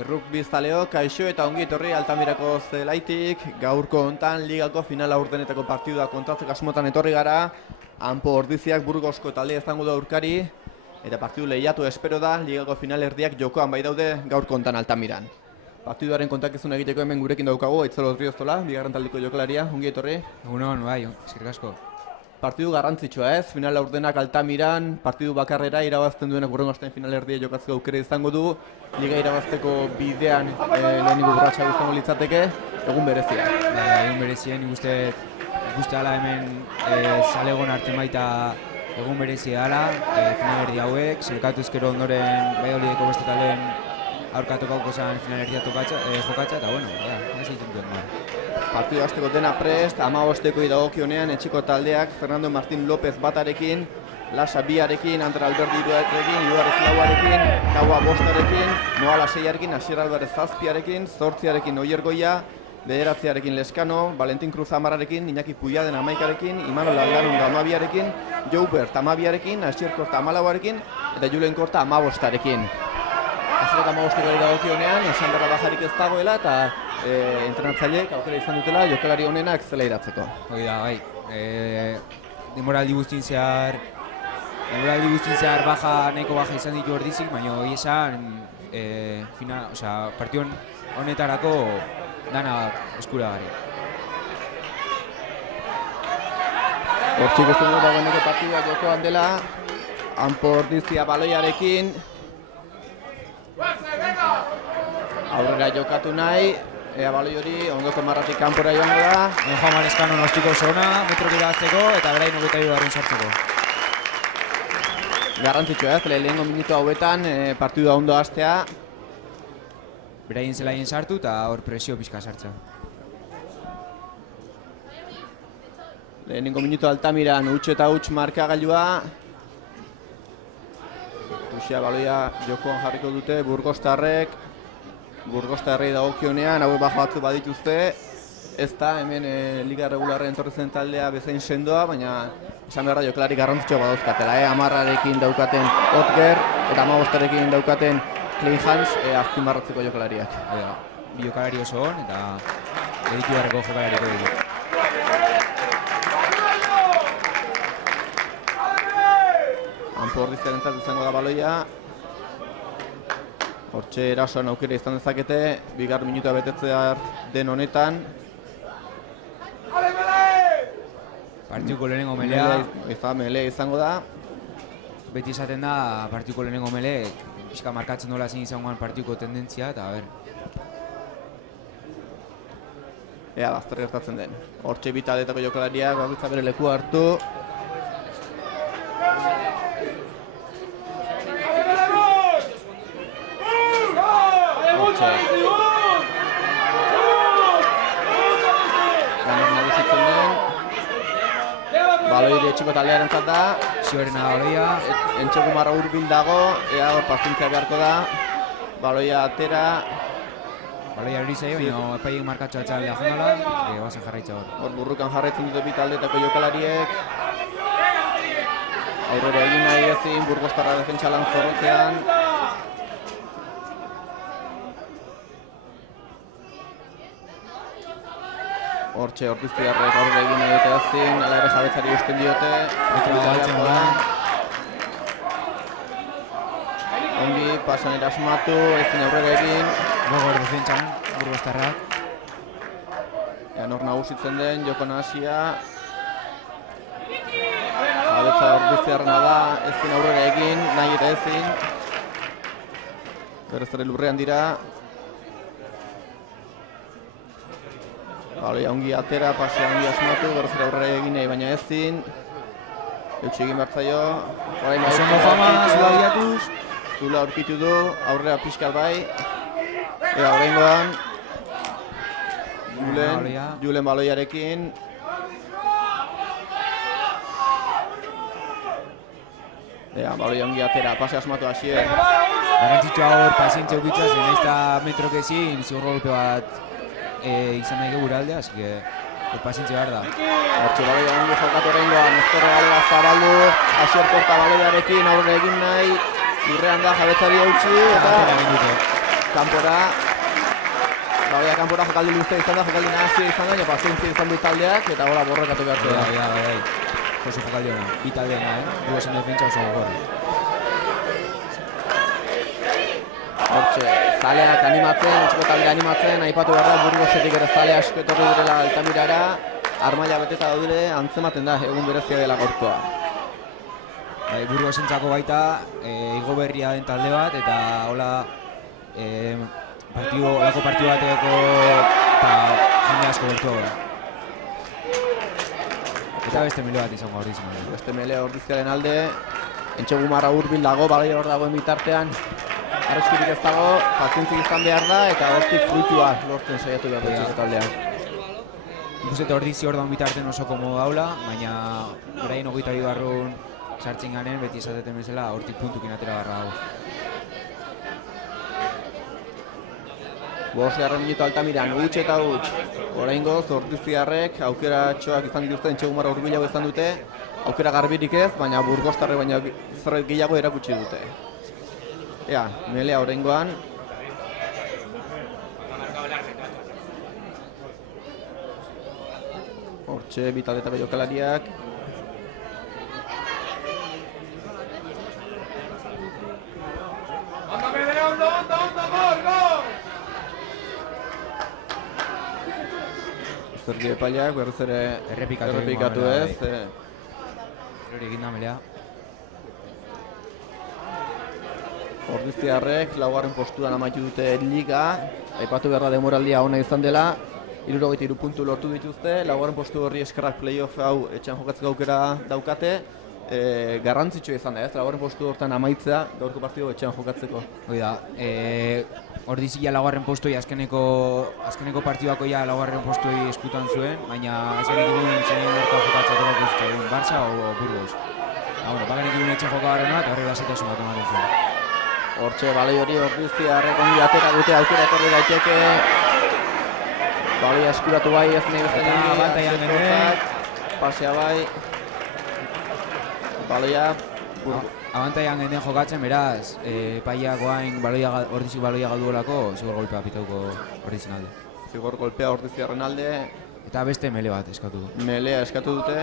Rugby zaleo, kaixo eta ongi etorri Altamirako zelaitik. Gaurko hontan ligako finala urdenetako partidua kontatzeko asmotan etorri gara. Hanpo Ordiziak Burgosko taldea izango da aurkari eta partidu lehiatu espero da. Ligako finalerdiak jokoan bai daude gaurko hontan Altamiran. Partiduaren kontakizuna egiteko hemen gurekin daukagu Aitzol Odriozola, bigarren taldeko jokalaria, ongi etorri. Egunon, bai, eskerrik asko. Partidu garrantzitsua ez, finala urdenak Altamiran, partidu bakarrera irabazten duenak hurrengo astean finalerdia jokatzeko aukera izango du. Liga irabazteko bidean lehenengo urratsa izango litzateke, egun berezia. Egun berezia, nik uste ala hemen zalegon arte baita egun berezia ala, finalerdi hauek, zelkatu ezkero ondoren Valladolideko beste taldeen aurkatokauko zen finalerdia jokatza, eta bueno, ez egiten duen. Partidu hasteko dena prest, 15-eko dagokionean etxeko taldeak Fernando Martín López batarekin, Lasa biarekin, Andre Alberdi iruarekin, Luarez lauarekin, Kaua bostarekin, Noala seiarekin, Asier Alvarez zazpiarekin, zortziarekin Oier Goia, bederatziarekin Leskano, Valentin Cruz Amararekin, Iñaki Puyaden amaikarekin, Imanol Alganon amabiarekin, Joubert amabiarekin, Asier Korta amalauarekin, eta Julen Korta amabostarekin. Asier eta amabosteko dagokionean, esan berra bajarik ez dagoela, eta entrenatzaileek aukera izan dutela jokalari honenak zela iratzeko. Hoi da, bai. Denboraldi guztien zehar nahiko baja izan ditu Ordizik, baina hori esan partion honetarako danak eskuragarri. Hortzik uste du dagoeneko partidua jokoan dela, Hanpo Ordizia baloiarekin, aurrera jokatu nahi, ea baloi hori ondoko marratik kanpora joango da. Juan Leskano nostiko zona, metrok irabazteko eta berain 22 sartzeko. Garrantzitsua ez, lehenengo minutu hauetan partidua ondo hastea. Beraien zelaien sartu eta hor presio pixka sartza. Lehenengo minutu Altamiran huts eta huts markagailua. Rusia baloia jokoan jarriko dute Burgostarrei dagokionean, hauek bajo batzu badituzte. Ez da hemen Liga Regularren etorri zen taldea bezain sendoa, baina esan behar da jokalari garrantzitsua badauzkatela. 10arekin daukaten Otger eta 15arekin daukaten Klein Hans azpimarratzeko jokalariak. Bi jokalari oso hon eta editu beharreko jokalariko ditu. Hanpo Ordiziarentzat izango da baloia. Hortxe erasoan aukera izan dezakete, bigarren minutua betetzear den honetan. Partituko lehenengo melea. Melea izango da. Beti esaten da partituko lehenengo meleek pixka markatzen dola zein izangoan partituko tendentzia, eta Ea bazter gertatzen den. Hortxe bi taldeetako jokalariak bakoitza bere lekua hartu. Baloi etxeko taldearentzat da. Ziberena baloia. Entxeko marra hurbil dago, ea hor pazientzia beharko da. Baloia atera. Baloia hori zaio, baina epaiek markatxo atzaldea jondala, bazen jarraitza hor. Hor burrukan jarraitzen dute bi taldeetako jokalariek. Aurrera egin nahi ezin, Burgostarra defentsa lan zorrotzean. Hortxe Ordiziarrek aurrera egin nahi dute ezin, ala ere jabetzari usten diote. Ongi, pasan erasmatu, ezin aurrera egin. Gogor defentsan, Burgostarrak. Nor nagusitzen den, joko nahasia. Jabetza Ordiziarrena da, ezin aurrera egin, nahi eta ezin. Berez ere lurrean dira. Baloia ongi atera, pasea ongi asmatu, berez ere aurrera egin nahi, baina ezin. Eutsi egin bertzaio. Oso Mojama, zula diatuz. Zula aurkitu du, aurrera pixkat bai. Ea horrengoan. Julen baloiarekin. Ea, baloia ongi atera, pase asmatu Asier. Garantzitsua hor pazientzia ukitzaz, nahiz eta metrok ezin, zigur golpe bat izan nahi gure aldea, así que pazientzia behar da. Hortxe baloia ongi jokatu horrengoan, Ezkorre balega zabaldu, Asier Korta baloiarekin aurre egin nahi, lurrean da jabetzari hautsi, eta kanpora. Baloia kanpora jokaldi luzea izan da, jokaldi nahasia izan da, pazientzia izan du taldeak, eta hola borrokatu beharko da. Bai. Oso jokaldi hona, bi taldeena, Burgosen defentsa oso gogorra. Hortxe, zaleak animatzen, etxeko taldea animatzen, aipatu behar da Burgosetik ere zale asko etorri direla Altamirara, armaila beteta daudire, antzematen da egun berezia dela gaurkoa. Burgosentzako baita, igo berria den talde bat, eta hola olako partidu bateko jende asko bertua da. Eta beste mele bat izango hori izan. Beste mele ordizkaren alde, entxegumarra hurbil dago, baloia hor dagoen bitartean, arriskurik ez dago, pazientzik izan behar da, eta hortik fruitua lortzen saiatu behar dut taldean. Ikustet ordizi hor daun bitarten oso komodo daula, baina orain 22 barrun sartzen ganen, beti esateten bezala, hortik puntukin atera barra dago. 5. minutu Altamiran, huts eta huts. Oraingoz, ordiziarrek aukeratxoak izan dituzte, entxegumarra hurbilago izan dute, aukera garbirik ez, baina Burgostarrek baina zerbait gehiago erakutsi dute. Ea, melea oraingoan. Hortxe, bi taldetako jokalariak. Zergi epaileak berriz ere errepikatu ez. Hori egin da melea. Ordiziarrek laugarren postuan amaitu dute liga. Aipatu behar da demoraldia ona izan dela. 73 puntu lortu dituzte. Laugarren postu horri eskerrak playoff hau etxean jokatzeko aukera daukate. Garrantzitsua izan da ez, laugarren postu hortan amaitzea gaurko partidu etxean jokatzeko. Hoi da, Ordizia laugarren postoi azkeneko partidako ja laugarren postoi eskutan zuen, baina azkenik egun zein erko jokatzeko ikusten egun, Barça o Burgos. Bakanik egun etxe jokagarren bat, horrela zetasun bat ematen zuen. Hortxe, baloi hori Ordiziarrek ongi atera dute, aukera etorri daiteke. Baloia eskuratu bai, ez nahi bezten egin, pasea bai. Baloia... Abantaian genden jokatzen, beraz, epaiak guain ordizik baloia galduolako, zigor golpea pitauko ordizien alde. Zigor golpea Ordiziarren alde. Eta beste mele bat eskatu du. Melea eskatu dute.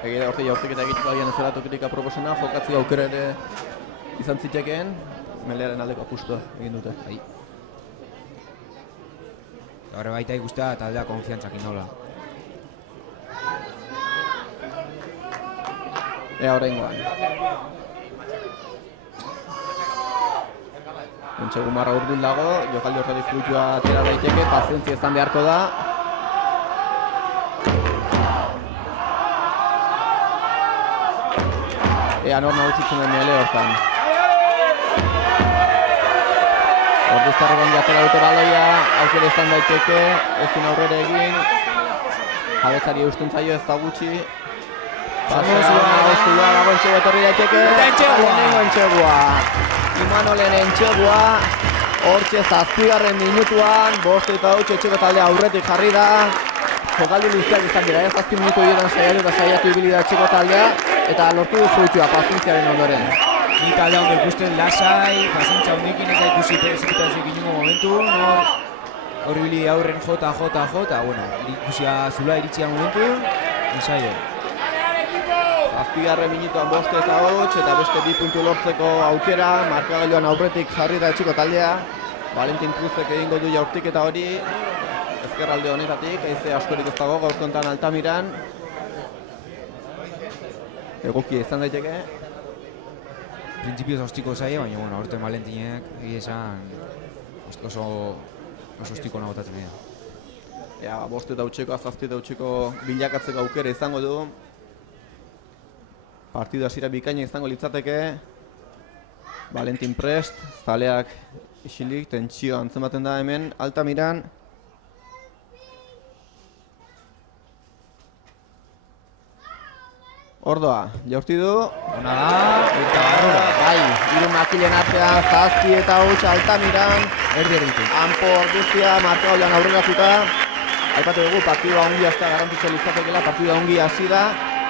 Egia da orte jaurteketa egiteko agian ez dela tokirik aproposena, jokatzeko aukera ere izan zitekeen, melearen aldeko apustua egin dute. Horre baita ikustea taldea konfiantzakin nola. Ea oraingoan. Entxegumarra hurbil dago, jokaldi horretik fruitua atera daiteke, pazientzia izan beharko da. Ea nor nagusitzen den mele hortan. Ordiztarrek ongi atera dute baloia, aukera izan daiteke, ezin aurrera egin. Jabetzari eusten zaio ez da gutxi. Pasea dago entxegu etorri daiteke. Entxegua. Imanolen entxegua. Hortxe 7. minutuan, 5 eta 8 etxeko taldea aurretik jarri da. Jokaldi luzeak izan dira, 7 minutu hietan saiatu eta saiatu ibili da etxeko taldea. Eta lortu du fruitua, pazientziaren ondoren. Ni taldea ondo ikusten lasai, pazientzia hondekin ez da ikusi prezipitazioak inungo momentu. Hor ibili aurren jota, bueno, ikusia zula iritsia momentu, ensaio. 7. minutuan 5 eta 8 eta beste 2 puntu lortzeko aukera, markagailuan aurretik jarri da etxeko taldea. Valentin Cruzek egingo du jaurtiketa hori, ezkerralde honetatik, haize askorik ez dago gaur kontan Altamiran. Egokia izan daiteke. Printzipioz ostiko zaie, baina bueno, aurten Valentinek egia esan oso ostiko nagotatzen dira. 5 eta 8, 7 eta 8 bilakatzeko aukera izango du. Partidu hasiera bikaina izango litzateke. Valentin prest, zaleak isilik, tentsio antzematen da hemen Altamiran. Ordoa, jaurti du. Ona da, eta barrura. Bai, hiru makilen artean 7 eta 8 Altamiran. Erdi erditu. Anpo Ordizia markagailuan aurreratuta. Aipatu dugu, partidua ongi hastea garrantzitsua litzatekeela, partidua ongi hasi da.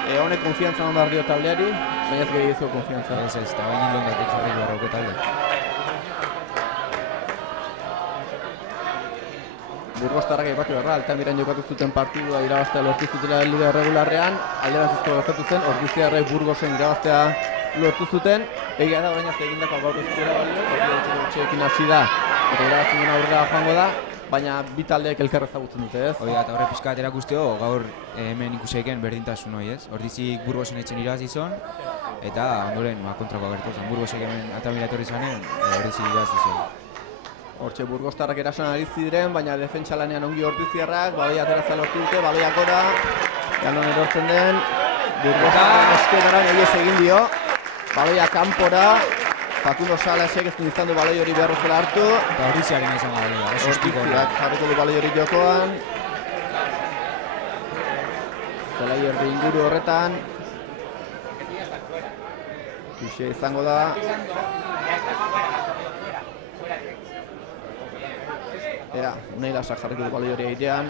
Honek konfiantza non behar dio taldeari, baina ez gehiago konfiantza. Ez, eta baina indondatik jarri behar hauke talde. Burgostarrak aipatu beharra, Altamiran jokatu zuten partidua irabaztea lortu zutela liga erregularrean, alderantzizko gertatu zen, Ordiziarrek Burgosen irabaztea lortu zuten, egia da orain arte egindako gaur ez duela balio, partida etxeekin hasi da, eta irabazten duen aurrera joango da, baina bi taldeek elkar ezagutzen dute, ez? Hori da, eta horre pixka bat erakusteo, gaur hemen ikuseiken berdintasun hori, ez? Ordizik Burgosen etxen irabazi zon, eta ondoren kontrako agertu zen. Burgosek hemen Altamira etorri zanen, Ordizik irabazi zon. Hortxe Burgostarrak erasoan ari ziren, baina defentsa lanean ongi Ordiziarrak, baloi ateratzea lortu dute, baloiak gora, janon erortzen den, Burgostarren esketaran egiez egin dio, baloia kanpora, Facundo Salasek ez izan du baloi hori behar zela hartu. Eta Ordiziaren izan baloia, Ordiziak jarriko du baloi hori jokoan. Zelai erdi inguru horretan. Pixe izango da. Ea, nahi lasak jarriko du baloi hori airean.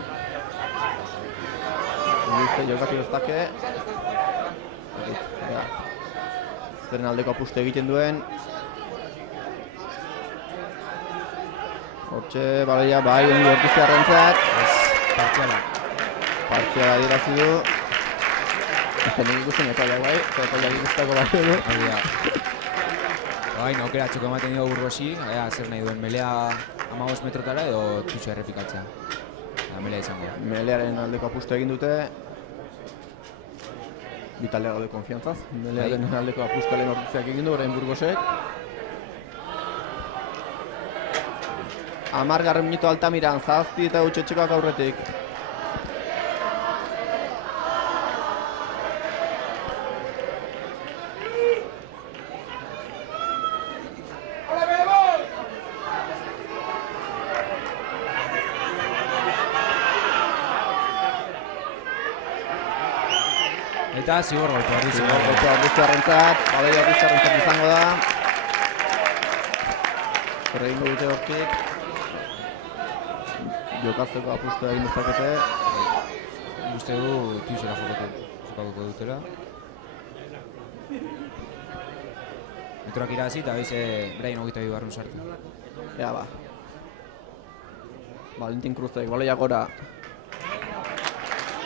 Luze jokatu dezake. Ea, zeren aldeko apustu egiten duen. Hortxe, baloia, bai, ongi Ordiziarrentzat. Partziala adirazi du. Eta nik ikusten epaiak bai, eta epaiak ikustako balio du. Hori da. Bai, aukeratzeko ematen dio Burgosi, zer nahi duen, melea 15 metrotara edo tutxo errepikatzea. Eta melea izango. Melearen aldeko apustu egin dute. Bi taldea daude konfiantzaz. Melearen aldeko apustu lehen Ordiziak egin du, orain Burgosek. 10. minutu Altamiran, 7 eta utxetxekoak aurretik. Eta zigor golpe Ordiziarrentzat, baloi Ordiziarrentzat izango da. Horregingo dute hortik. Jokatzeko apustua egin dezakete. Uste du tuizera jokatuko dutela. Metroak irabazi eta beize beraien 22 barrun sartu. Ea ba. Valentin Cruzek baloia gora.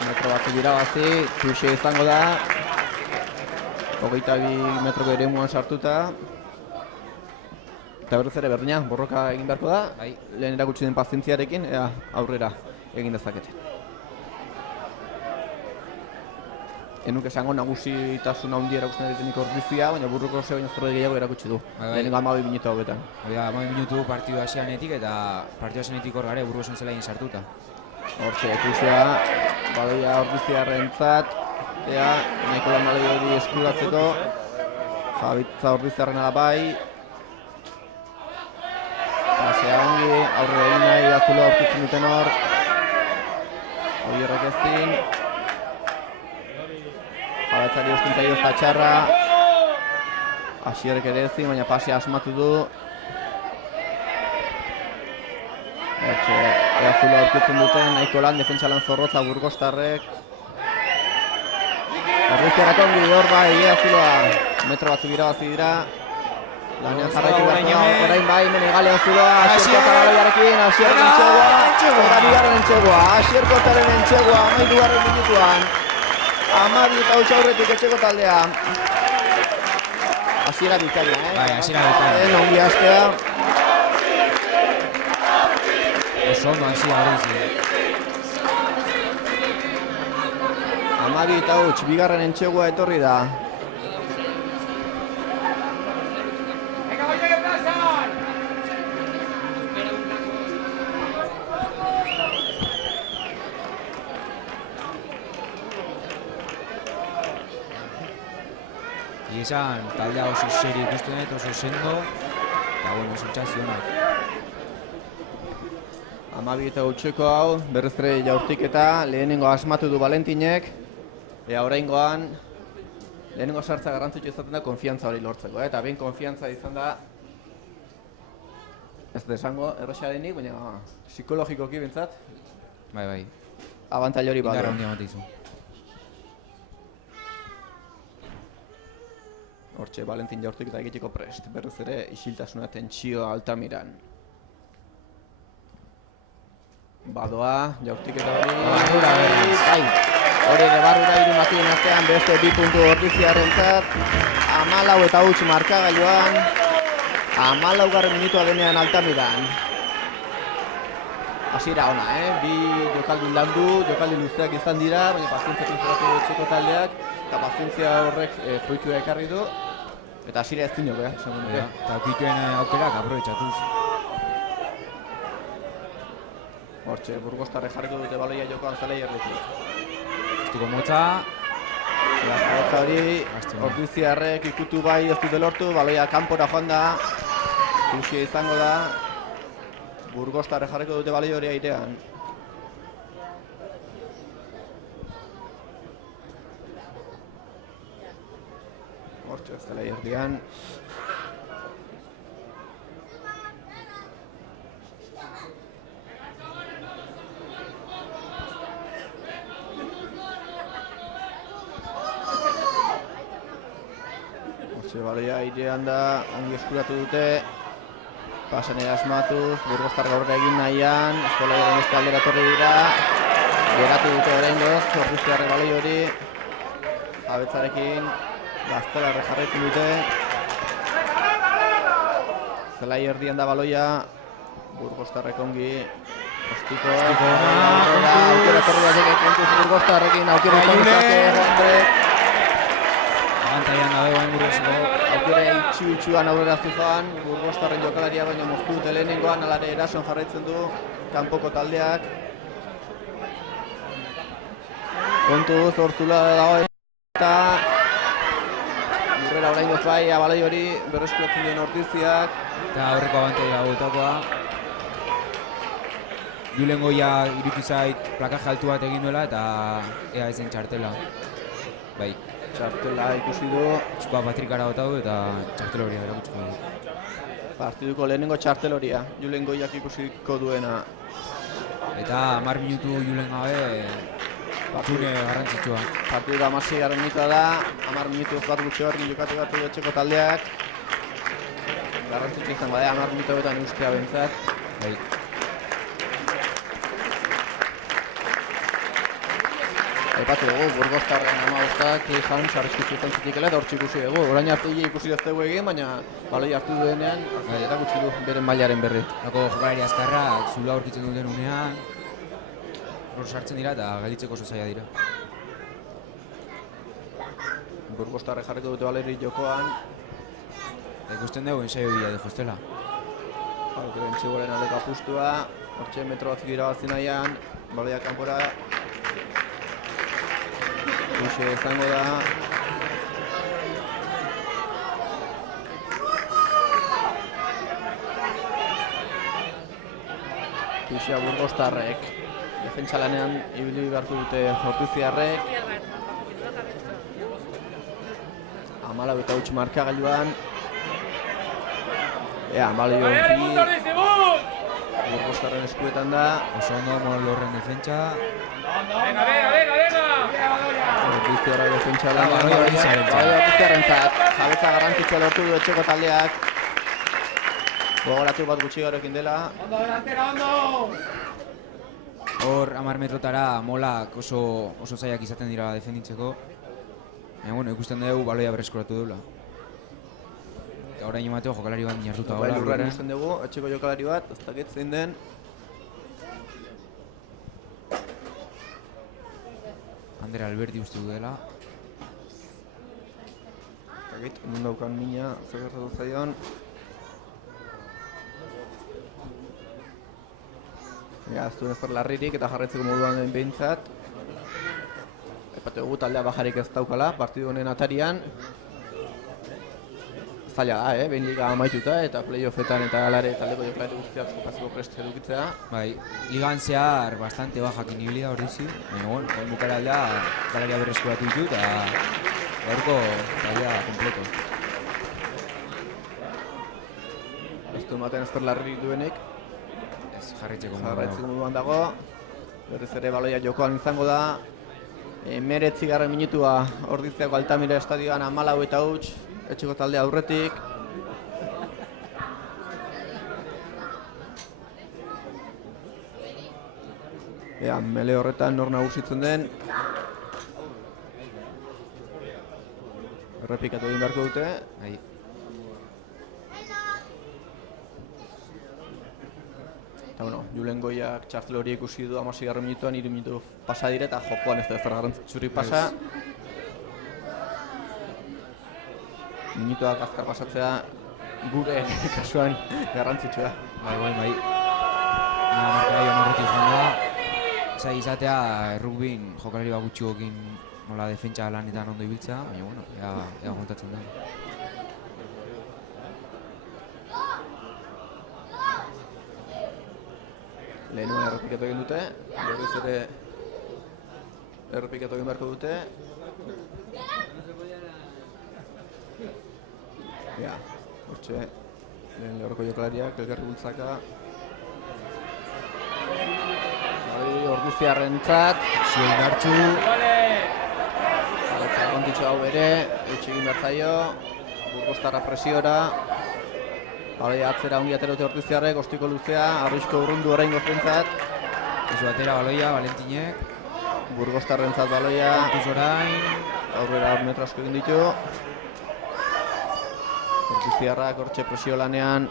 Metro batzuk irabazi, tuixe izango da. 22 metroko eremuan sartuta. Eta berriz ere berdina, borroka egin beharko da. Bai. Lehen erakutsi den pazientziarekin, ea aurrera egin dezakete. Enuk esango nagusitasun handia erakusten ditenik Ordizia, baina Burgosek baino zerbait gehiago erakutsi du. Lehenengo 12 minutu hauetan. Hori da, 12 minutu partidu hasianetik eta partidu hasianetik hor gare Burgosen zelaien sartuta. Hortxe, tuizea, baloia Ordiziarrentzat, ea, nahiko lan baloi hori eskuratzeko. Jabitza Ordiziarrena da bai. Pasea ongi, aurre egin nahi Azula aurkitzen duten hor. Oierrek ezin. Jabetzari ostintzai ozta txarra. Asierrek ere ezin, baina pasea asmatu du. Hortxe, Azula aurkitzen duten, nahiko lan, defentsa lan zorrotza Burgostarrek. Ordiziarrak ongi hor bai, Azula metro batzuk irabazi dira. Lanean jarraitu behar da, orain bai, Menegale Azula, Asierko eta baloiarekin, Asierko entxegua, Asierko talen entxegua, 12. minutuan. 12 eta utxa aurretik etxeko taldea. Asiera bikaria, Bai, asiera bikaria. Ongi astea. Oso ondo hasi Ordizi. 12 eta utx, bigarren entxegua etorri da. Esan taldea oso serio ikusten dut, oso sendo, eta bueno, sentsazionak. 12 eta utxeko hau, berriz ere jaurtiketa, lehenengo asmatu du Valentinek, oraingoan, lehenengo sartza garrantzitsu izaten da konfiantza hori lortzeko, eta behin konfiantza izan da, ez da esango, erraxa denik, baina psikologikoki bintzat, Bai. abantail hori badu. Indarra handia ematen dizu. Hortxe, Valentin jaurtik eta egiteko prest. Berriz ere, isiltasuna tentsioa Altamiran. Badoa, jaurtiketa hori. Barrura berriz. Bai, hori ere barrura hiru makinen artean beste 2 puntu Ordiziarrentzat. 14 eta huts markagailuan. 14. minutua denean Altamiran. Hasiera ona, bi jokaldi landu, jokaldi luzeak izan dira, baina pazientziakin jokatu etxeko taldeak, eta pazientzia horrek fruitua ekarri du, eta hasiera ez zinok, esan nuke. Eta okituen aukerak aprobetxatuz. Hortxe, Burgostarrek jarriko dute baloia jokoan zelei erditu. Estuko motza. Gaztabotza hori, Ordiziarrek ikutu bai ez dute lortu, baloia kanpora joan da, ilusia izango da, Burgostarrek jarriko dute baloia hori airean. Hortxe, ez zelei erdian. Baloia airean da, ongi eskuratu dute, pasanera asmatuz, Burgostar gaurra egin nahian, Zolaiaren beste aldera torri dira, geratu dute oraingoz, Ordiziarrek baloi hori, Abetzarekin, Gaztelarrek jarraitzen dute, Zelai erdian da baloia, Burgostarrek ongi, Ostiko, aukera torri batek kontuz Burgostarrekin, aukera izan dezake, Jondrek, Agantaian dabe bain Burgosiko. Aukera itxu-itxuan aurrera joan, Burgostarren jokalaria baina moztu dute lehenengoan, alare erason jarraitzen du kanpoko taldeak. Kontuz, Orzula dago eta Burrera oraingoz bai, abaloi hori berreskuratzen duen Ordiziak. Eta aurreko abantaia gautakoa. Julen Goia irutu zait plakaje altu bat egin duela eta ea ezen txartela. Bai. Txartela ikusi du. Eskoa Patrikara bota du eta txartel horia erakutsiko du. Partiduko lehenengo txartel horia, Julen Goiak ikusiko duena. Eta 10 minutu Julen gabe batzune garrantzitsua. Partiduko 16. minutua da, 10 minutu bat gutxi horrekin jokatu gatu etxeko taldeak. Garrantzitsu izango da, 10 minutu betan ustea bentzat. Bai. Aipatu dugu, Burgostarren 15ak Lijan sarrizkizu izan zitikela eta hortxe ikusi dugu. Orain arte ikusi ez dugu egin, baina baloi hartu duenean erakutsi du beren mailaren berri. Lako jokalari azkarrak zula aurkitzen duten unean hor sartzen dira eta gelditzeko oso zaila dira. Burgostarrek jarriko dute baleri jokoan. Eta ikusten dugu ensaio bila dejo estela. Jalukeren txigoren aldeko apustua, hortxe metro batzuk irabazi nahian, baloia kanpora. Uxe izango da. Uxea Burgostarrek. Defentsa lanean ibili behartu dute Ordiziarrek. 14 eta huts markagailuan. Ea, baloi hori Burgostarren eskuetan da. Oso ondo Molorren defentsa. Ordiziarra defentsa lanean. Baloi Ordiziarrentzat. Jabetza garrantzitsua lortu du etxeko taldeak. Gogoratu bat gutxi garekin dela. Hor 10 metrotara molak oso zailak izaten dira defenditzeko. Baina, bueno, ikusten dugu baloia berreskuratu dula. Eta orain emateo jokalari bat inartuta Bai, lurraren ikusten dugu, etxeko jokalari bat, ez dakit zein den. Ander Alberti uste du dela. Ez dakit, nun daukan mina, zer gertatu zaion. Ez duen ezer larririk eta jarraitzeko moduan den behintzat. Aipatu dugu taldea bajarik ez daukala, partidu honen atarian. Zaila da, behin liga amaituta eta playoffetan eta alare taldeko jokalari guztiak jokatzeko prest edukitzea. Bai, ligan zehar bastante bajakin ibili da Ordizi. Baina, bueno, hon bukara aldea jokalaria berreskuratu ditu eta gaurko taldea kompleto. Ez du ematen ezer larririk duenik. Jarraitzeko moduan dago. Berriz ere baloia jokoan izango da. 19. minutua Ordiziako Altamira estadioan 14 eta huts etxeko talde aurretik. Ea, mele horretan nor nagusitzen den. Errepikatu egin beharko dute. Bai. Eta bueno, Julen Goiak txartel hori ikusi du 16. minutuan, 3 minutu pasa dire eta jokoan ez da ezer garrantzitsurik pasa. Minutuak azkar pasatzea gure kasuan garrantzitsua. Bai. Markai honorretik joan da. Zai izatea errugbin jokalari bat gutxiokin nola defentsa lanetan ondo ibiltza, baina bueno, ea kontatzen da. Lehenuen errepikatu egin dute, berriz ere errepikatu egin beharko dute. Ja, hortxe, lehen lehorreko jokalariak, elgarri bultzaka. Orduziarrentzat. Zio indartxu. Zaletza kontitxo hau bere, eutxe egin behar zaio. Burgostarra presiora. Baloi atzera ongi atera dute Orduziarrek, ostiko luzea, arrizko urrundu orain goztentzat. Ezu atera baloia, Valentinek. Burgostarrentzat baloia. Kontuz orain. Aurrera metro asko egin ditu. Orduziarrak hortxe presio lanean.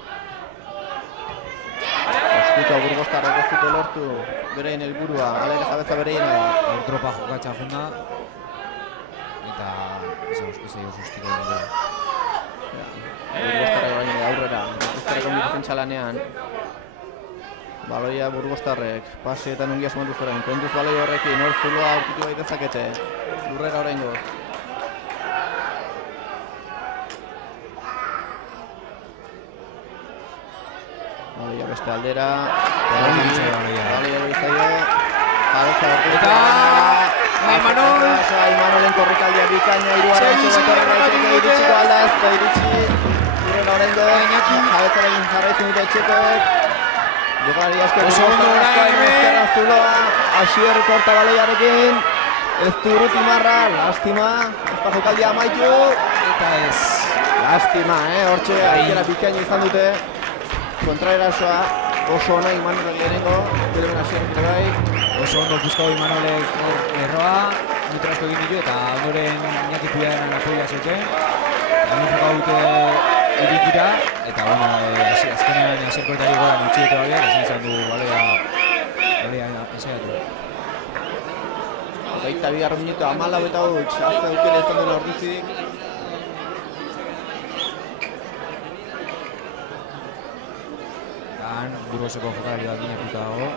Ostiko Burgostarrak ez dute lortu. Berein helburua, alere jabetza bereiena. Ordropa jokatza junda. Eta esan oskizai oso ustiko egin da. Burgostarrek baina aurrera, Burgostarrek ongi defentsa lanean. Baloia Burgostarrek, paseetan ongi asmatu zoren, kontuz baloi horrekin, hor zuloa aurkitu bai dezakete. Lurrera oraingoz. Baloia beste aldera. Baloia berizaio. Jabetza Eta Imanol! Imanolen korrikaldia bikaina, hiruaren txobatorrera iritsiko alda ez da iritsi. Lurrera oraingo, jabetzarekin jarraitzen dute etxekoek. Jokalari asko ezkerra zuloa, Asier korta baloiarekin. Ez du Urrutimarra, lastima, ez da jokaldia amaitu. Eta ez. Lastima, hortxe aukera bikaina izan dute. Kontraerasoa oso ona Imanolek lehenengo, bere Asierrek bai. Oso ondo puzkau Imanolek erroa, mutrasko egin ditu eta ondoren Iñaki Puiadenan apoia zuten. Hemen jokau dute irikira, eta bueno, azkenean Asier kortari goran utzi dute baleak, ezin izan du balea ensaiatu. Baita bigarren minutu, 14 eta huts, azte aukera izan duen Orduzik. Han Burgoseko jokalari bat ginatuta dago,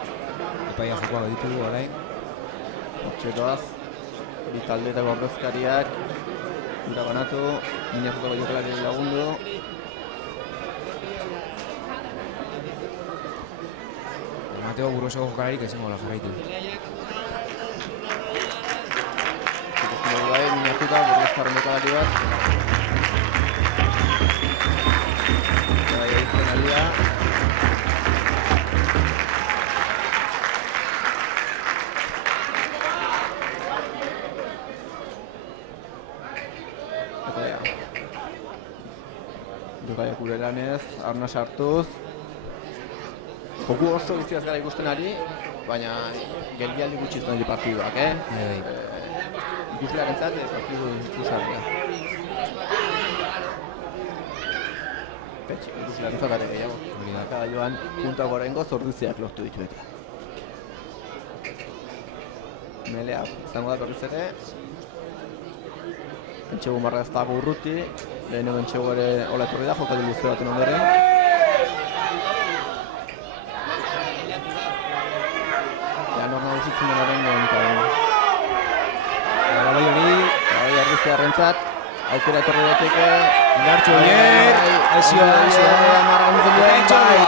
epaia jokoa baditu du orain. Hortxe doaz, bi taldeetako ordezkariak gura banatu, minatutako jokalari lagundu. Mateo Burgoseko jokalarik ezingo la jarraitu. Bai, minatuta, Burgostarren jokalari bat. Bai, egiten alia. Jokaiak gure lanez, arna sartuz. Joku oso biziaz gara ikusten ari, baina geldialdi gutxi izan dira partiduak, Ikuslearentzat partidu ikusarria. Ikuslearentzat are gehiago. Eta joan puntuak oraingoz Orduziak lortu ditu eta. Melea izango da berriz ere. Entxegu marra ez dago urruti, lehenengo entxegu ere hola etorri da, jokaldi luze baten ondoren. Ja, nor nagusitzen dena bengo honetan. Baloi hori, baloi Orduziarrentzat, aukera etorri daiteke. Indartxu horiek, Zioa marrantzen duen,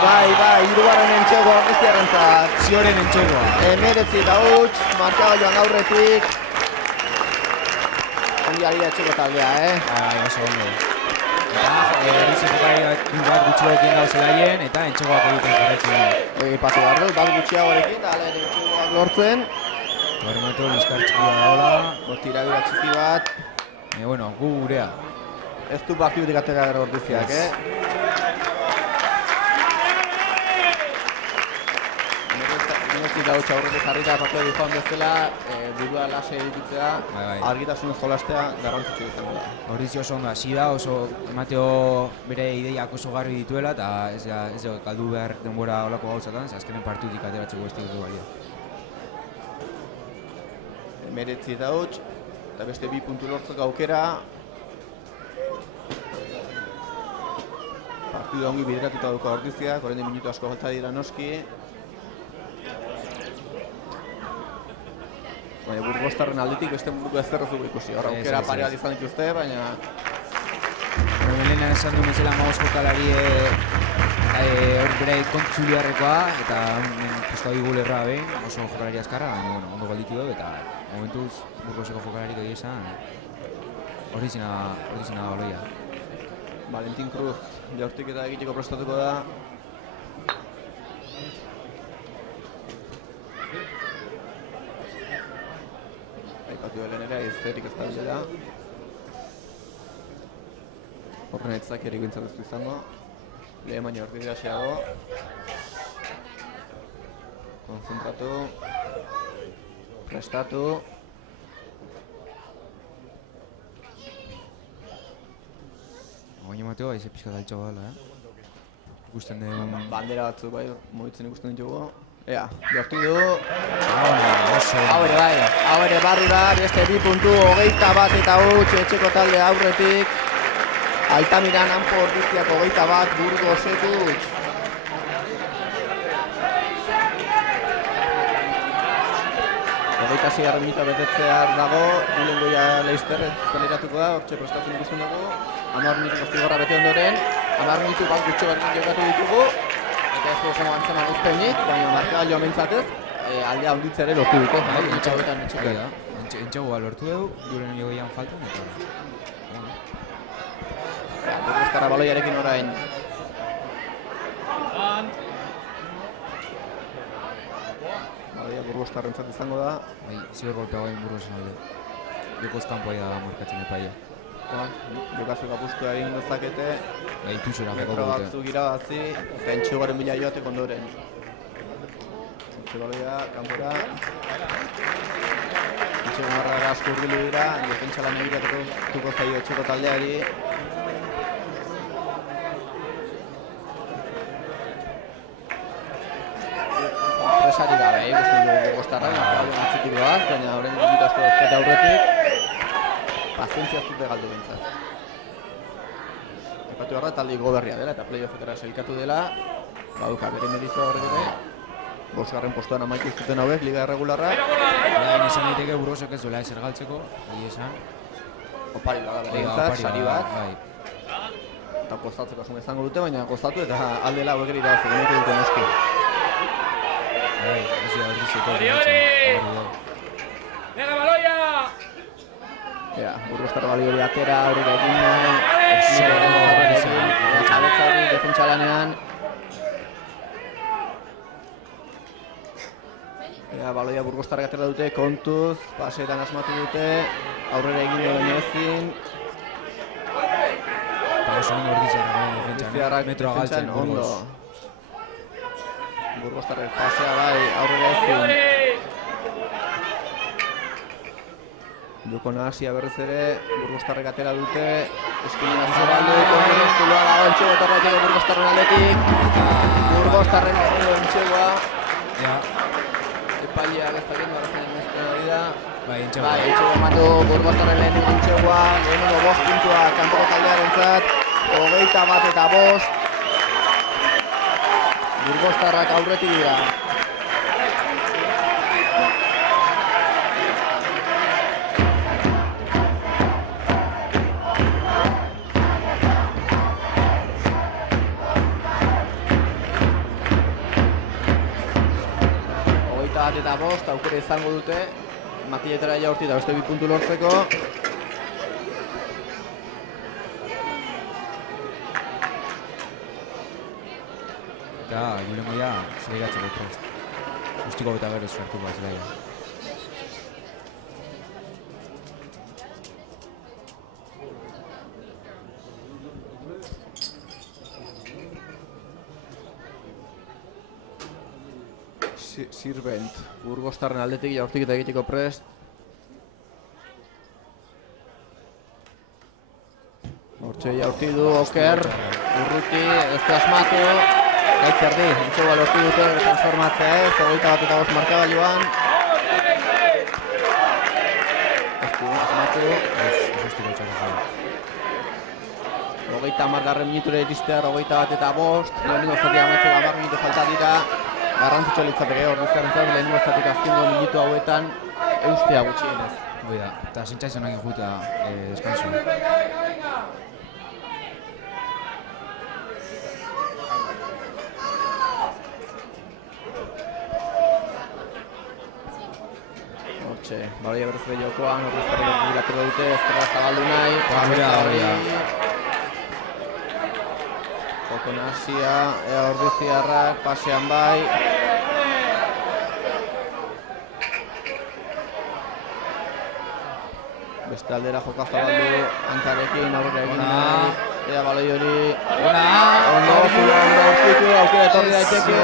bai, hirugarren entxegu Orduziarrentzat. Zioren entxegoa. 19 eta huts, markagailuan aurretik. Ongi ari da etxeko taldea, Bai, oso ondo. Eta erizi jokalari bat gutxiagoekin dago zelaien, eta entxegoak egiten jarraitzen. Patu behar dut, bat gutxiagoarekin, eta ere entxegoak lortzen. Barematu, liskar txiki bat daola. Tirabira txiki bat. Bueno, gu gurea. Ez du partidutik atera gara Orduziak, Meretzi da hutsa aurretik jarrita partida joan bezala, burua lase edukitzea, argitasunez jolastea garrantzitsu izango da. Horriz oso ondo hasi da, oso Mateo bere ideiak oso garbi dituela eta ez galdu behar denbora olako gauzatan, azkenen partidutik ateratzeko beste dutu balia. Meretzi da huts, eta beste 2 puntu lortzeko aukera. Partida ongi bideratuta duko Ordizia, 40 minutu asko falta dira noski. Baina Burgostarren aldetik beste munduko ezer ez dugu ikusi. Hor aukera pare bat izan dituzte, baina... Lehena esan duen bezala Magos jokalari hor bere kontzuliarrekoa eta pizka digu lerroa behin, oso jokalari azkarra, baina ondo galditu dugu eta momentuz Burgoseko jokalarik egia esan hori zina baloia. Valentin Cruz jaurtiketa egiteko prestatuko da. Aipatu helen ere, izterik ez da dela. Horren etzak erigintzat ez du izango. Lehen baina ordidea xeago. Konzentratu. Prestatu. Baina Mateo, aize pixka daltxago dela, Ikusten den... Bandera batzuk bai, mugitzen ikusten ditugu. Ea, jortu du. Hau ere barrura, beste 2 puntu, 21 eta huts, etxeko talde aurretik. Altamiran Anpo Ordiziak 21, Burgos huts. Hogeita 6 minuta betetzear dago, Ulengoia Leister zeleratuko da, hortxe prestatzen ikusten dugu. 10 minutu zigorra bete ondoren, 10 minutu bat gutxo berdin jokatu ditugu. Eta ez dugu antzeman uzpenik, baina markagailoa mentzatez, aldea handitzea ere lortu dute. Entxagoa lortu dugu, duren jogeian faltan eta... Burgostarra baloiarekin orain. Baloia Burgostarrentzat izango da. Zigor golpea bain Burgosen alde. Jokoz kanpoa da markatzen epaia. Jokatzeko apustua egin dezakete. Itxura joko metro batzuk irabazi, eta entxegaren bila joatek ondoren. Entxegaloia, kanpora. Entxego marra asko urbilu dira, defentsa lan egitatuko zaio etxeko taldeari. Presari gabe, guzti dugu Burgostarra, markagailoan atzitik doaz, baina horren minutu asko dezkete aurretik. Pazientzia zute galdu bintzat. Epatu behar da talde goberria dela eta playoffetara sailkatu dela. Baduka bere meritua horrek ere. 5. postuan amaitu zuten hauek, liga erregularra. Orain esan daiteke Burgosek ez duela ezer galtzeko, esan. Opari da bere bintzat, sari bat. Eta gozatzeko asuma izango dute, baina gozatu eta aldela hauek ere irabazeko nahiko dute noski. Ez dira Ordizeko. ¡Venga, Baloia! Burgostarra bali hori atera, aurrera egin nahi. Jabetza hori defentsa lanean. Baloia Burgostarra atera dute, kontuz, paseetan asmatu dute, aurrera egin duen ezin. Eta oso ondo Ordizarrak metroa galtzen Burgos. Burgostarrek pasea bai, aurrera ezin. Joko nahasia berriz ere, Burgostarrek atera dute, eskinen zabaldu, zuloa dago entxego eta Burgostarren aldetik. Burgostarren entxegoa. Epaileak ez dakit, norazen ezten hori da. Entxego ematu Burgostarren lehenengo entxegoa, lehenengo 5 puntua kanpoko taldearentzat, 21 eta 5. Burgostarrak aurretik dira. Eta 5 aukera izango dute, makiletara jaurti eta beste 2 puntu lortzeko. Eta gurengo ja, zeleratzeko prest. Guztiko beta gero zuertuko zelera. Sirbent, Burgostarren aldetik jaurtik eta egiteko prest. Hortxe jaurti du Oker, Urruti, ez du asmatu. Gaitzerdi, entxegua lortu dute transformatzea ez, 21 markagailuan. Ez du asmatu. Hogeita 10 minuture iristear, 21:05, lehenengo zatia amaitzeko 10 minutu falta dira. Garrantzitsua litzateke ordezkarentzat lehenengo zatik azkengo minutu hauetan eustea gutxienez. Hoi da, eta sentsazionak ikuta deskansu. Hortxe, baloia berriz ere jokoan, ordezkari bilatero dute, ezkerra zabaldu nahi. Joko nahasia, ea ordiziarrak, pasean bai. Beste aldera joka zabaldu, hankarekin aurrera egin nahi. Ea baloi hori. Ondo aurkitu, aukera etorri daiteke.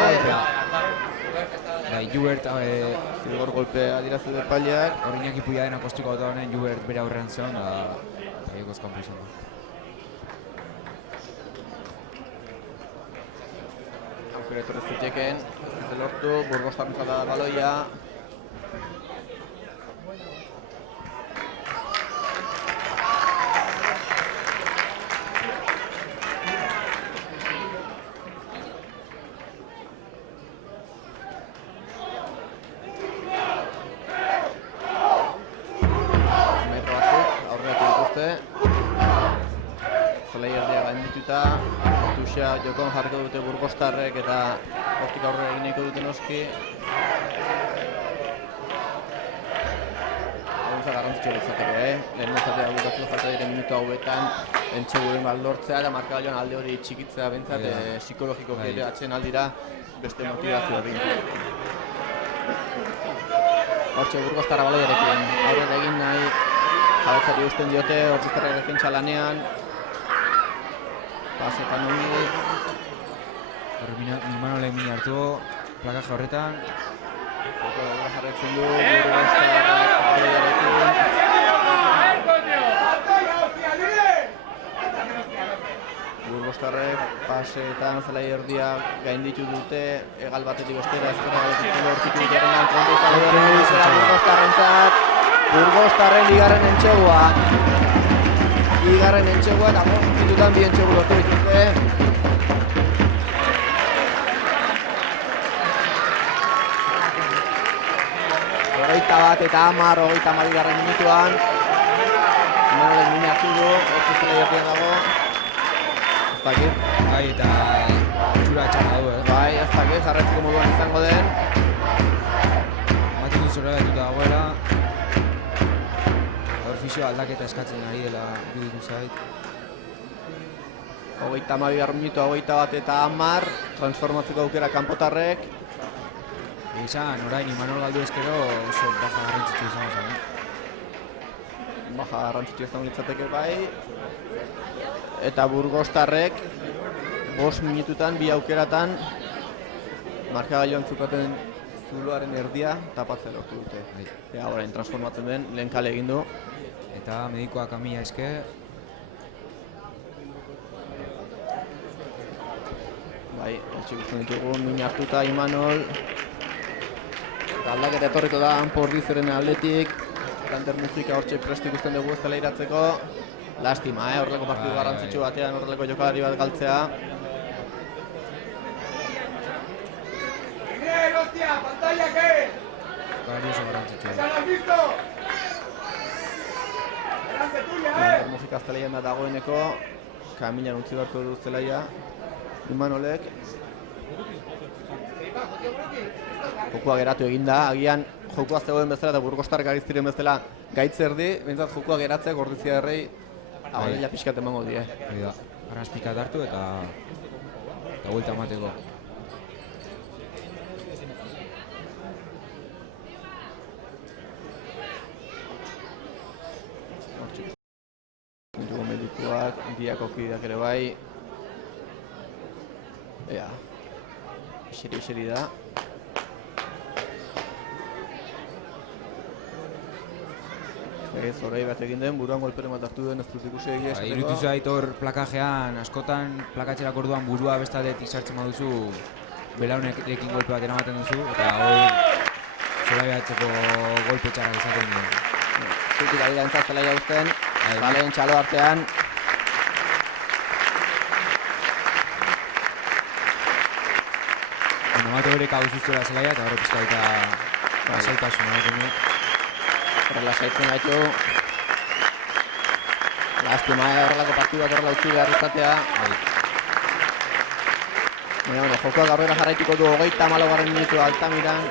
Bai, Jubert, Zigor golpea adirazu epaileak. Horinak ipuia dena kostiko gota honen, Jubert bere aurrean zeon, eta jokoz kanpo izan da. Aukera etorri zitekeen, ez lortu, Burgostarrentzat da baloia. Jokon jarriko dute Burgostarrek eta hortik aurrera egin nahiko dute noski. Hauntza garrantzitsua litzateke, lehenengo zatea bukatzeko falta diren minutu hauetan entxeguren baldortzea eta markagailuan alde hori txikitzea bentsat psikologikoki ere atzen aldira beste motivazioa egin. Hortxe Burgostarra baloiarekin aurrera egin nahi, jabetzari uzten diote, Ortizarrak defentsa lanean. Pasetan ongi. Mimanolek min hartu, plakaje horretan. Joko dagoa jarretzen du, Burgostarrak baloiarekin. Burgostarrek paseetan zelai erdia gainditu dute, egal batetik bestera ezkera lortuko dute horrengan Burgostarrentzat. Burgostarren bigarren entxegua. Bigarren entxegua eta minututan bi entxegu lortu dituzte. Hogeita bat eta 22 minutuan. Imanolen mini hartu du, hortzuzela jortian dago. Ez dakit. Bai, eta txura txarra du, Bai, ez dakit, jarretzeko moduan izango den. Matik duzora betuta dagoela. Fisio aldaketa eskatzen ari dela iruditu zait. 32 minutu, 21 eta 10, transformatzeko aukera kanpotarrek. Izan, orain Imanol galdu ezkero oso baja garrantzitsu izango zen. Baja garrantzitsu izango litzateke bai. Eta Burgostarrek 5 minututan, bi aukeratan markagailuan zukaten zuloaren erdia tapatzea lortu dute. Ea orain transformatzen den, lehen kale egin du. Eta medikoak amila eske. Bai, etxe guztien ditugu, min hartuta Imanol. Aldaketa etorriko da Porrizeren aldetik. Kanter musika hortxe prest ikusten dugu ez dela iratzeko. Lastima, horrelako partidu garrantzitsu batean horrelako jokalari bat galtzea. Jokalari oso garrantzitsua. Musika zelaian da dagoeneko, kamilan utzi beharko du zelaia Imanolek. Jokua geratu eginda, agian jokua zegoen bezala eta Burgostarrek ari ziren bezala gaitzerdi, behintzat jokua geratzeak Ordizia Herrei aurrela pixkat emango die. Arraspikat hartu eta buelta emateko. Medikuak, Diako kideak ere bai. Ea, eseri da. Zorei bat egin den, buruan golperen bat hartu duen ez dut ikusi egia esateko. Irutu zait hor plakajean, askotan plakatxerak orduan burua bestaldetik sartzen baduzu belaunekin golpe bat eramaten duzu, eta hori Zelai batzeko golpe txarrak izaten duen. Zutik ari da entzat Zelai uzten, baleen txalo artean. Nomatu horrek hau zuztuela Zelaia eta horre pizka eta asaltasuna ematen du. Horrela saitzen gaitu. Lastima horrelako partiduak horrela utzi behar izatea. Jokoak aurrera jarraituko du 34. minutu Altamiran.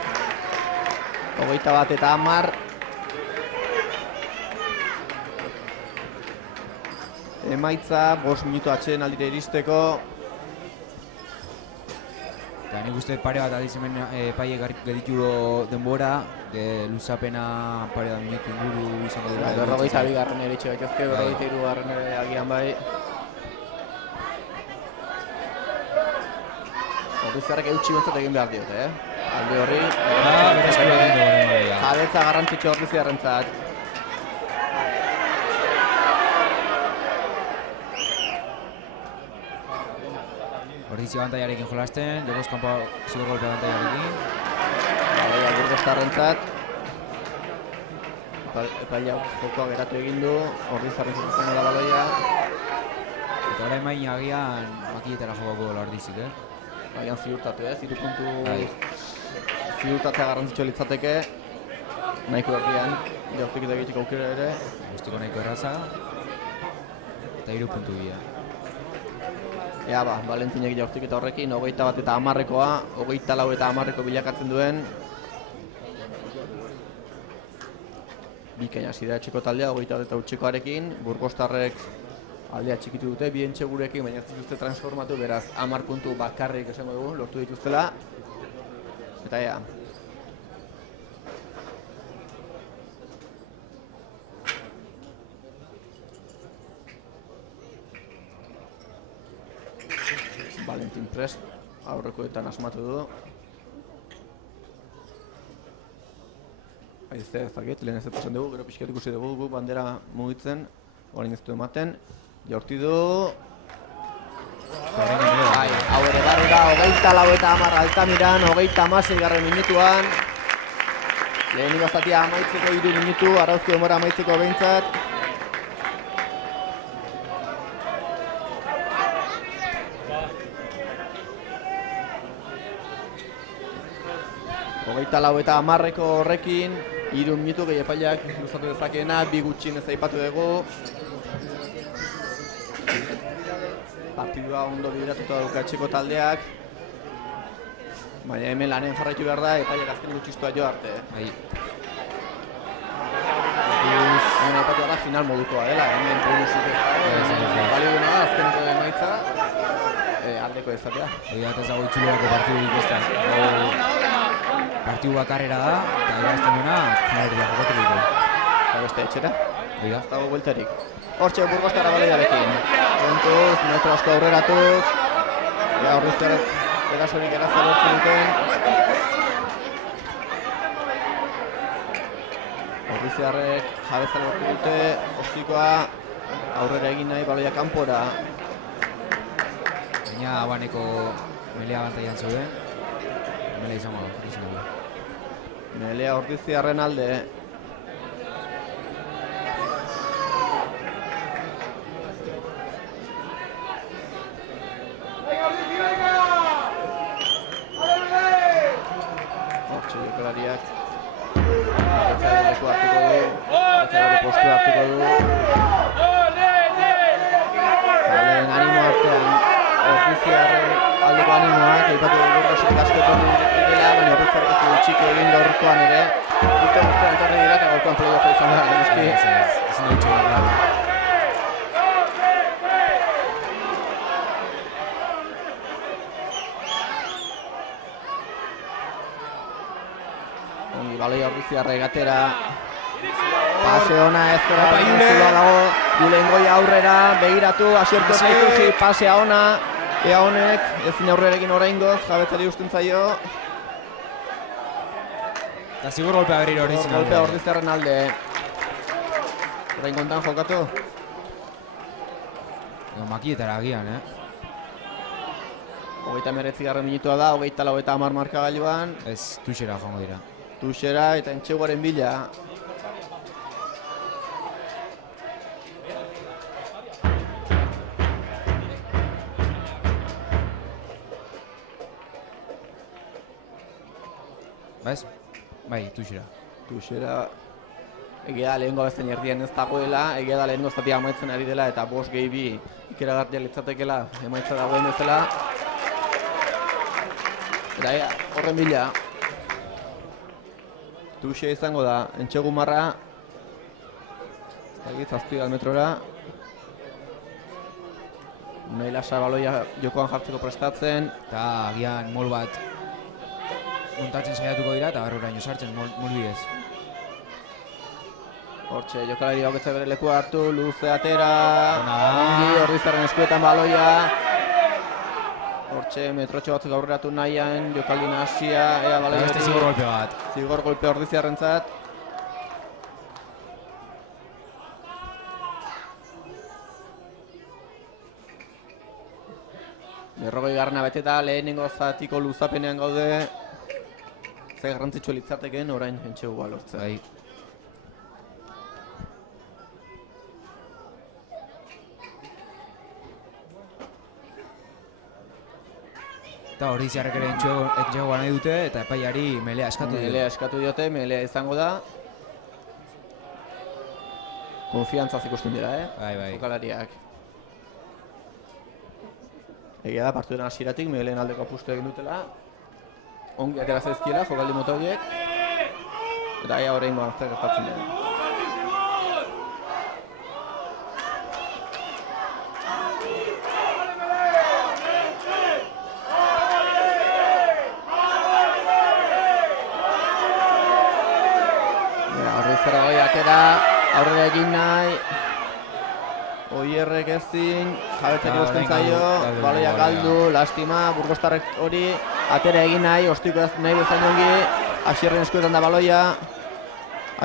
21 eta 10. Emaitza 5 minutu atxeden aldire iristeko. Eta nik uste pare bat aldiz hemen epaiek geditu denbora, luzapena pare bat minutu inguru izango dira. 42 garren eritxe baitezke, 43 garren agian bai. Orduzarrek eutxi bentzat egin behar diote, alde horri. Jabetza garrantzitsu Orduzarrentzat. Ordizio bantaiarekin jolasten, jokoz kanpo zigor golpe bantaiarekin. Burgostarrentzat. Epaia jokoa geratu egin du, Ordizarrentzat izan da baloia. Eta orain main agian makietara jokako la Ordizik, Agian ziurtatu, 3 puntu ziurtatzea garrantzitsua litzateke. Nahiko erdian, jaurtik eta egiteko aukera ere. Guztiko nahiko erraza. Eta 3 puntu gila. Ea Valentinek jaurtik eta horrekin, 21 eta 10-ekoa, 24 eta 10-eko bilakatzen duen. Bikaina hasi da etxeko taldea, 21 eta utxekoarekin, Burgostarrek aldea txikitu dute, bien txegurekin, baina ez dituzte transformatu, beraz 10 puntu bakarrik esango dugu, lortu dituztela. Eta ea. Valentin Prest aurrekoetan asmatu du. Aizte ez dakit, lehen ez esan dugu, gero pixkat ikusi dugu guk bandera mugitzen, orain ez du ematen. Jaurti du. Hau ere barri da, 24 eta 10 Altamiran, 36 garren minutuan. Lehenengo zatia amaitzeko 3 minutu, Arauzko denbora amaitzeko behintzat. Lau eta 10-eko horrekin, 3 minutu gehi epaileak luzatu dezakeena, 2 gutxienez aipatu dugu. Partidua ondo bideratuta dauka etxeko taldeak. Baina hemen lanen jarraitu behar da, epaileak azken gutxistua jo arte. Hemen aipatu gara final modukoa dela, hemen produzuk ez da. Balio dena da, azkeneko emaitza, aldeko ezatea. Hori bat ez dago itxulorako partidurik ez da. Partidu bakarrera da, eta erazten duena, finaleria jokatu ditu. Eta beste etxera, ez dago bueltarik. Hortxe Burgostarra baloiarekin. Kontuz, metro asko aurreratuz. Orduzarrek erasorik erazta lortzen duten. Orduzarrek jabeza lortu dute, ostikoa aurrera egin nahi baloia kanpora. Baina abaneko melea bantaian zeuden. Melea izango da. Melea Ordiziarren alde. Hortxe jokalariak Atzareko hartuko du, Atzareko postu hartuko du. Zalen animo artean Ordiziarren aldeko animoak, eipatu Burgosek askotan dela, baina Ordiziarrek ez du txiki egin gaurkoan ere. Urte guztian etorri dira eta gaurkoan playoffa izan da, noski. Ezin da itxu behar. Ongi baloia Ordiziarrek atera. Pase ona ezkora dago, Julen Goia aurrera, begiratu, asiertu eta ikusi, pasea ona. Ea honek, ezin aurrerekin oraingoz, jabetzari usten zaio. Eta zigur golpea berriro Ordiziarren alde. Golpea Ordiziarren alde. Orain kontan jokatu? Edo makietara agian, 39. minutua da, 24-10 markagailuan. Ez, tuxera joango dira. Tuxera eta Entxeguaren bila. Baiz? Bai, tuxera. Tuxera, egia da lehengo bezen erdien ez dagoela, egia da lehengo zatia amaitzen ari dela eta 5-2 ikeragarria litzatekela emaitza dagoen bezala. Eta horren bila. Tuxe izango da, Entxegu marra. Ez dakit, 7 metrora. Unai Lasa baloia jokoan jartzeko prestatzen. Eta agian mol bat muntatzen saiatuko dira eta barroraino sartzen mol bidez. Hortxe, jokalari baketza bere lekua hartu, luze atera. Ongi, Ordizarren eskuetan baloia. Hortxe, metrotxo batzuk aurreratu nahian, jokaldi nahasia, ea baloia. Beste zigor golpe bat. Zigor golpe Ordiziarrentzat. Berrogei garrana beteta, lehenengo zatiko luzapenean gaude. Ze garrantzitsua litzateken orain Entxegua lortzea. Bai. Eta hori ziarrek ere Entxegua nahi dute eta epaiari melea eskatu dute. Melea eskatu diote, melea izango da. Konfiantzaz ikusten dira, Bai. jokalariak. Egia da, partiduaren hasieratik meleen aldeko apustu egin dutela. Ongi atera zaizkiela, jokaldi mota horiek. Eta ea oraingoan zer gertatzen den. Horrizara goi atera, aurrera egin nahi. Oierrek ezin, jabetzari usten zaio, baloia galdu, lastima, Burgostarrek hori atera egin nahi, ostiko ez nahi bezain ongi, Asierren eskuetan da baloia,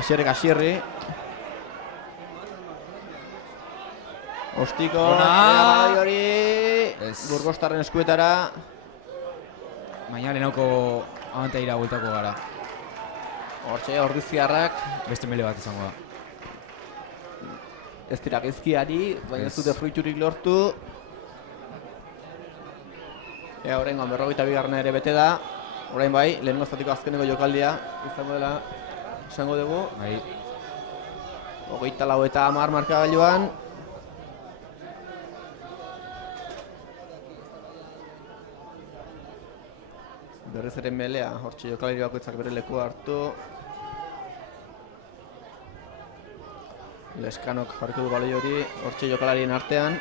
Asierrek Asierri. Ostiko, baloi hori, Burgostarren eskuetara. Baina lehenauko abantaira bueltako gara. Hortxe, Ordiziarrak. Beste mele bat izango da. Ez dira gezkiari, baina ez dute fruiturik lortu. Ea oraingoan 42 ere bete da. Orain bai, lehenengo zatiko azkeneko jokaldia izango dela esango dugu. Bai. 24-10 markagailuan. Berriz ere melea, hortxe jokalari bakoitzak bere lekua hartu. Leskanok jarriko du baloi hori, hortxe jokalarien artean.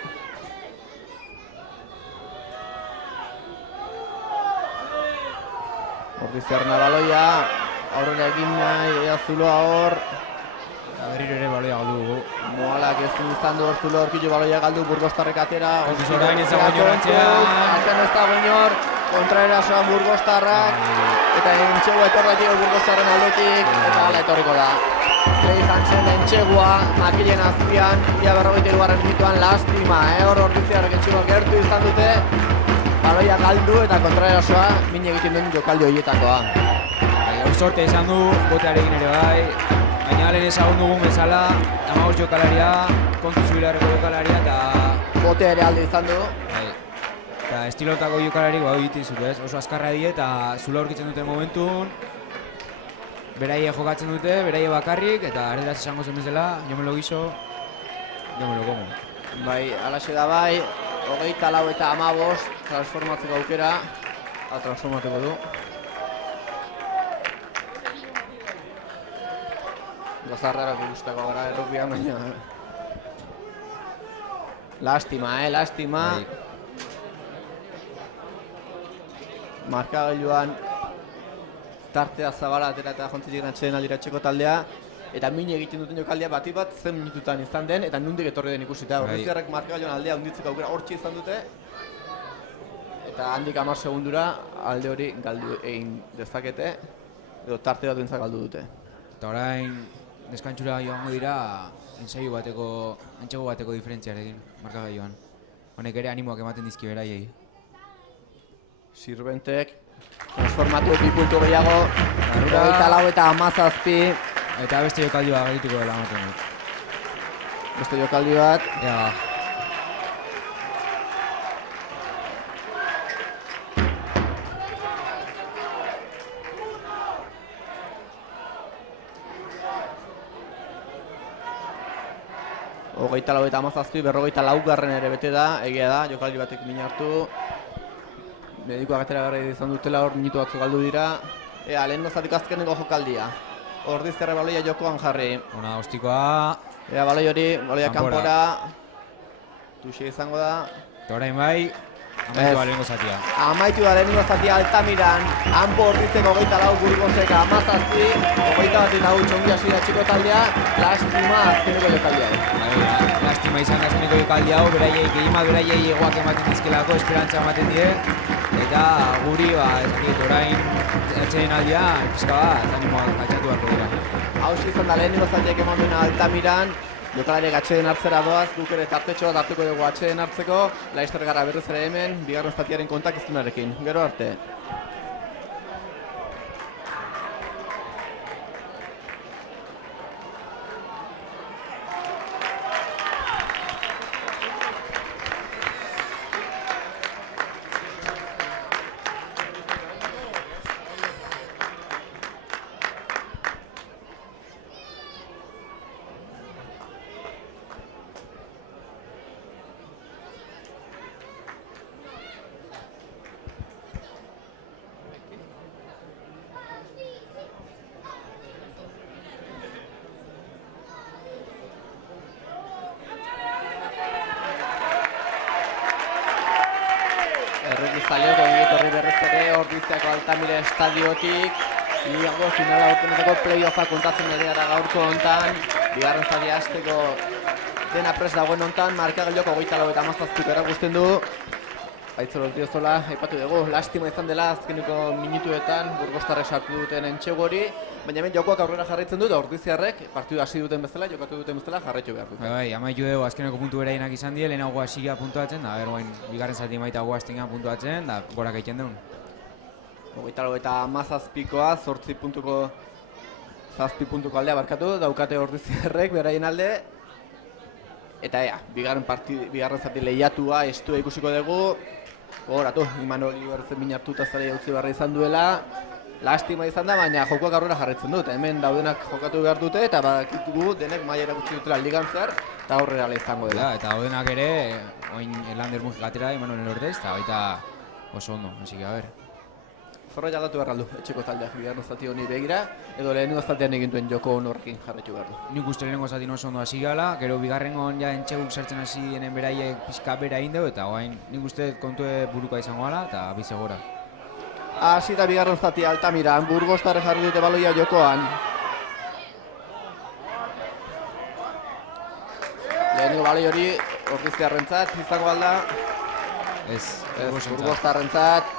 Ordiziarrena baloia, aurrera egin nahi, ea Zuloa hor. Eta berriro ere baloia galdu dugu. Moalak ezin izan du hor Zulo horkillo baloia galdu, Burgostarrek atera. Orain ez dago inor antzean. Atzean ez dago inor, kontraerasoan Burgostarrak. Eta Entxegua etorretik Burgostarren aldetik, eta hala etorriko da. Izan zen Entxegua, makilen azpian, ia 43. minutuan lastima, hor Ordiziarrek Entxegua gertu izan dute. Baloia galdu eta kontraerasoa min egiten duen jokaldi horietakoa. Hor sorte izan du, botearekin ere bai. Baina lehen ezagun dugun bezala, 15 jokalaria, kontu zubilarreko jokalaria eta... Botea ere alde izan du. Eta estilotako jokalarik bau egiten zute ez, oso azkarra die eta zula aurkitzen duten momentun. Beraie jokatzen dute, beraie bakarrik, eta erderaz esango zen bezala, jo me lo guiso, jo me lo como. Bai, alaxe da bai, 24 eta 15 transformatzeko aukera, transformatuko du. Gozarrarak guztako gara errupian, baina... Lastima, lastima. Markagailuan tartea zabala atera eta jontzitik natxeen aldiratxeko taldea. Eta min egiten duten jokaldea bati bat zen minututan izan den eta nundik etorri den ikusita. Ordiziarrek markagailuan aldea hunditzeko aukera hortxe izan dute. Eta handik 10 segundura alde hori galdu egin dezakete. Edo tarte bat bintzak galdu dute. Eta orain deskantsura joango dira ensaio bateko diferentziarekin, markagailuan. Honek ere animoak ematen dizki beraiei. Sirbentek transformatu 2 puntu gehiago, 24 eta 17. Eta beste jokaldi bat geldituko dela ematen dut. Beste jokaldi bat. Ja. Hogeita lau eta 17, 44 ere bete da, egia da, jokaldi batek min hartu. Medikoak atera garri izan dutela, hor minutu batzuk galdu dira. Lehen gozatiko azkeneko jokaldia. Ordizterra baloia jokoan jarri. Ona ostikoa. Baloi hori, baloia kanpora. Tuxe izango da. Eta orain bai, amaitu lehenengo zatia. Amaitu da lehenengo zatia Altamiran. Hanpo Ordizteko 24, Burgosek 17, 21 txongi hasi da txiko taldea. Lastima azkeneko jokaldea. Lastima izan azkeneko jokaldi hau, beraiei egoak ematen dizkelako, esperantza ematen die. Eta guri, orain atxeden aldia, pizka bat, animoak altxatu beharko dira. Hau izan da lehenengo zatiak eman duena Altamiran. Jokalariak atxeden hartzera doaz, guk ere tartetxo bat hartuko dugu atxeden hartzeko. Laizter gara berriz ere hemen, bigarren zatiaren kontakizunarekin. Gero arte. Zaleoko etorri berriz ere Ordizteako Altamira estadiotik. Ligago finala urtenetako play-offa kontatzen edera gaurko hontan. Bigarren zatia hasteko dena prest dagoen hontan, markagailoko 24 eta 17 erakusten du. Aitzol Ortiozola aipatu dugu, lastima izan dela azkeneko minutuetan Burgostarrek sartu duten entxegu hori, baina hemen jokoak aurrera jarraitzen du, Ordiziarrek partidu hasi duten bezala, jokatu duten bezala jarraitu behar dute. Bai, amaitu dugu azkeneko puntu berainak izan die, lehenago hasiga puntuatzen, da guain bigarren zati maita guaztengan puntuatzen, da gorak egiten duen. 24 eta 17koa, 8 puntuko 7 puntuko aldea barkatu, daukate Ordiziarrek beraien alde. Eta bigarren zati lehiatua, estua ikusiko dugu. Gogoratu, Imanoli bertzen minartuta zare utzi barra izan duela. Lastima izan da, baina jokoak aurrera jarraitzen dut. Hemen daudenak jokatu behar dute eta bakitu denek maila erakutsi dutela ligan zehar eta aurrera izango dela. Eta daudenak ere, oin Lander Mujik atera, Imanol Ordez, eta baita oso ondo, así que a ver. Zorra jaldatu behar aldu, etxeko taldeak bigarren zati honi begira, edo lehenengo zatean egin duen joko honorrekin jarraitu behar du. Nik uste lehenengo zati oso ondo hasi gala, gero bigarrengon ja entxeguk sartzen hasi denen beraiek pizka bera egin dugu, eta oain nik uste kontue buruka izango gala, eta bizegora. Hasi da bigarren zati Altamiran, Burgostarrek jarri dute baloia jokoan. Lehenengo baloi hori Ordiziarrentzat izango alda. Ez, Burgostarrentzat.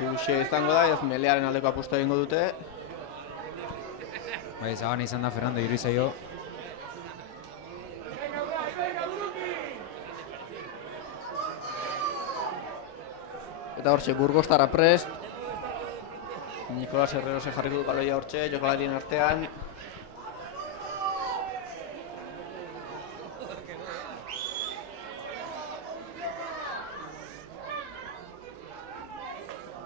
Tuxe izango da, ez melearen aldeko apustu egingo dute. Bai, zabana izan da Fernando Iruizaio. Eta hortxe, Burgostarra prest. Nikolas Herrerose jarriko du baloia hortxe, jokalarien artean.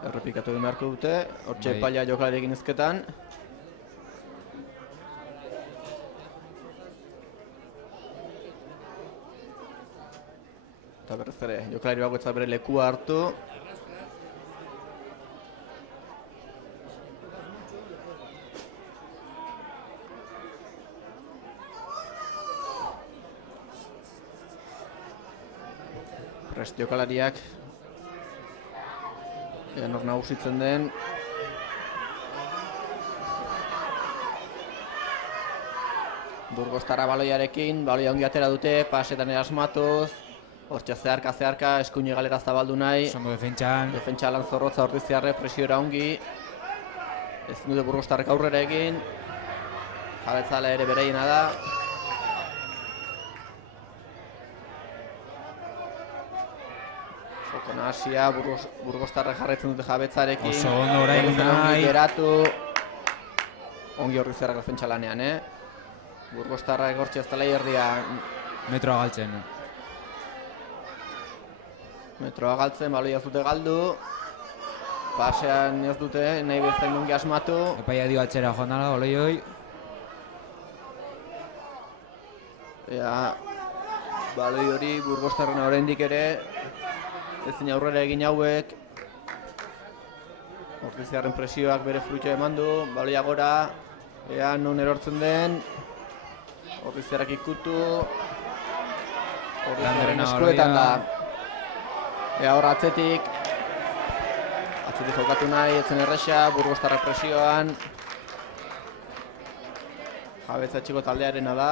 Errepikatu egin beharko dute, hortxe epaia jokalariekin ezketan. Eta berrez ere, jokalari bakoitzak bere lekua hartu. Prest jokalariak nor nagusitzen den. Burgostarra baloiarekin, baloia ongi atera dute, pasetan erasmatuz. Hortxe zeharka, eskuine galera zabaldu nahi. Zongo defentsan. Defentsa lan zorrotza Ordiziarre, presiora ongi. Ezin dute Burgostarrek aurrera egin. Jabetzala ere bereiena da. Joko nahasia, Burgostarrek jarraitzen dute jabetzarekin. Oso ondo orain nahi. Geratu. Ongi Ordiziarrek defentsa lanean, Burgostarrek hortxe ez dela erdia. Metroa galtzen. Metroa galtzen, baloia zute galdu. Pasean ez dute, nahi bezain ongi asmatu. Epaia dio atzera joan dala, Oloioi. Baloi hori Burgostarren oraindik ere ezin aurrera egin hauek. Ordiziarren presioak bere fruitua eman du, baloia gora. Non erortzen den. Ordiziarrak ikutu. Ordiziarren eskuetan da. Hor atzetik jokatu nahi, etzen erresa, Burgostarrak presioan. Jabetza txiko taldearena da.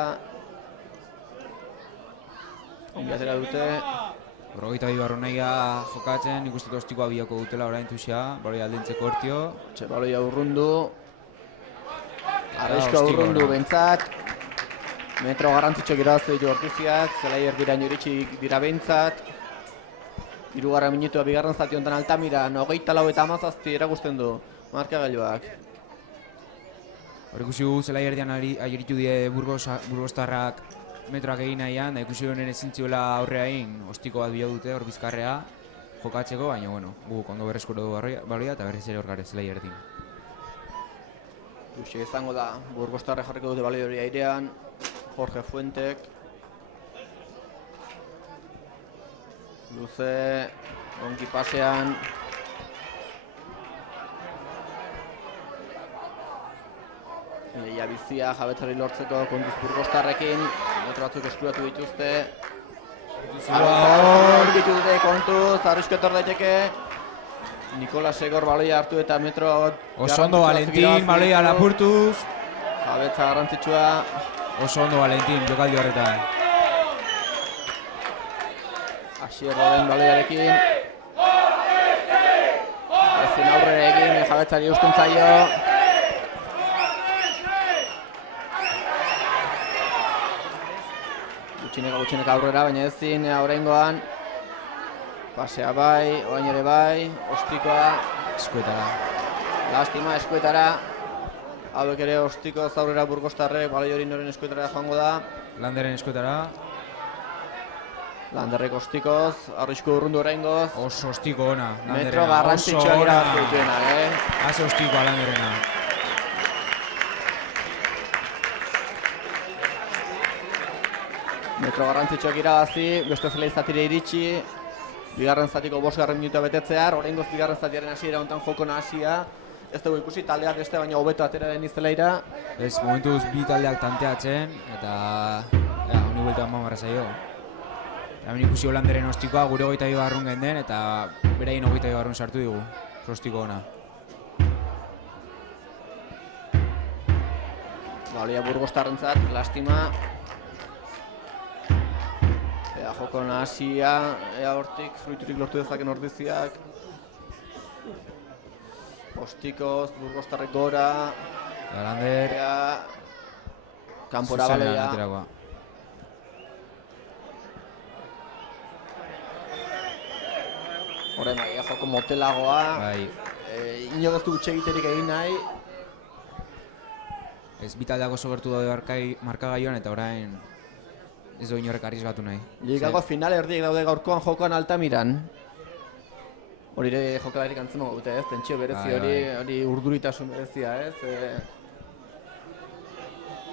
Ongi atera dute. 22 barronaia jokatzen, ikusteko ostikoa bioko dutela orain tuxea, baloia aldentzeko hortio. Baloia urrundu. Arraisko urrundu bentsat. Metro garrantzitsuak irabazte ditu Ordiziak, Zelaier diraino iritsi dira bentsat. Hirugarren minutua bigarren zati honetan Altamiran, 24-17 erakusten du markagailuak. Hor ikusi gu Zelaier dian agiritu die Burgostarrak metroak egin nahian, da ikusi honen ezintzuela aurrea egin, ostiko bat bila dute hor bizkarrea jokatzeko, baina bueno, guk ondo berreskuro du baloia eta berriz ere hor gare Zelaier din. Duxe izango da, Burgostarrek jarriko dute baloi hori airean, Jorge Fuentek. Luze, ongi pasean. Leia bizia jabetzari lortzeko kontuz Burgostarrekin. Metro batzuk eskuratu dituzte. Argitu dute kontuz, arrisketor daiteke. Nikola Segor baloia hartu eta Metro... Oso ondo Valentin, baloia lapurtuz. Jabetza garrantzitsua. Oso ondo Valentin, jokaldi horretan. Asierro den baloiarekin. Ezin aurrera egin, jabetzari eusten zaio. Gutxineka aurrera, baina ezin oraingoan. Pasea bai, orain ere bai, ostikoa. Eskuetara. Lastima, eskuetara. Hauek ere ostiko aurrera Burgostarrek, baloi hori noren eskuetara joango da. Landeren eskuetara. Landerrek ostikoz, arrisku urrundu oraingoz. Oso ostiko ona. Metro garrantzitsua gira dituena, Haze ostikoa Landerena. Metro garrantzitsuak irabazi, beste zelai zatire iritsi. Bigarren zatiko 5. minutua betetzear, oraingoz bigarren zatiaren hasiera honetan joko nahasia. Ez dugu ikusi taldeak beste baina hobeto atera den izelaira. Ez, momentuz bi taldeak tanteatzen, eta honi buelta eman barra zaio. Hemen ikusi Holanderen ostikoa, gure 22 barrun genden, eta beraien 22 barrun sartu digu. Ostiko ona. Baloia Burgostarrentzat, lastima. Joko nahasia, hortik, fruiturik lortu dezaken Ordiziak. Ostikoz, Burgostarrek gora. Lander. Kanpora baloia. Horren bai, joko motelagoa. Bai. Ino ez du egiterik egin nahi. Ez bitaldeak oso gertu daude markagaioan eta orain ez du inorrek arriskatu nahi. Ligako final erdiek daude gaurkoan jokoan Altamiran. Hori ere jokalarik antzema dute, ez? Tentsio berezi hori urduritasun berezia, ez?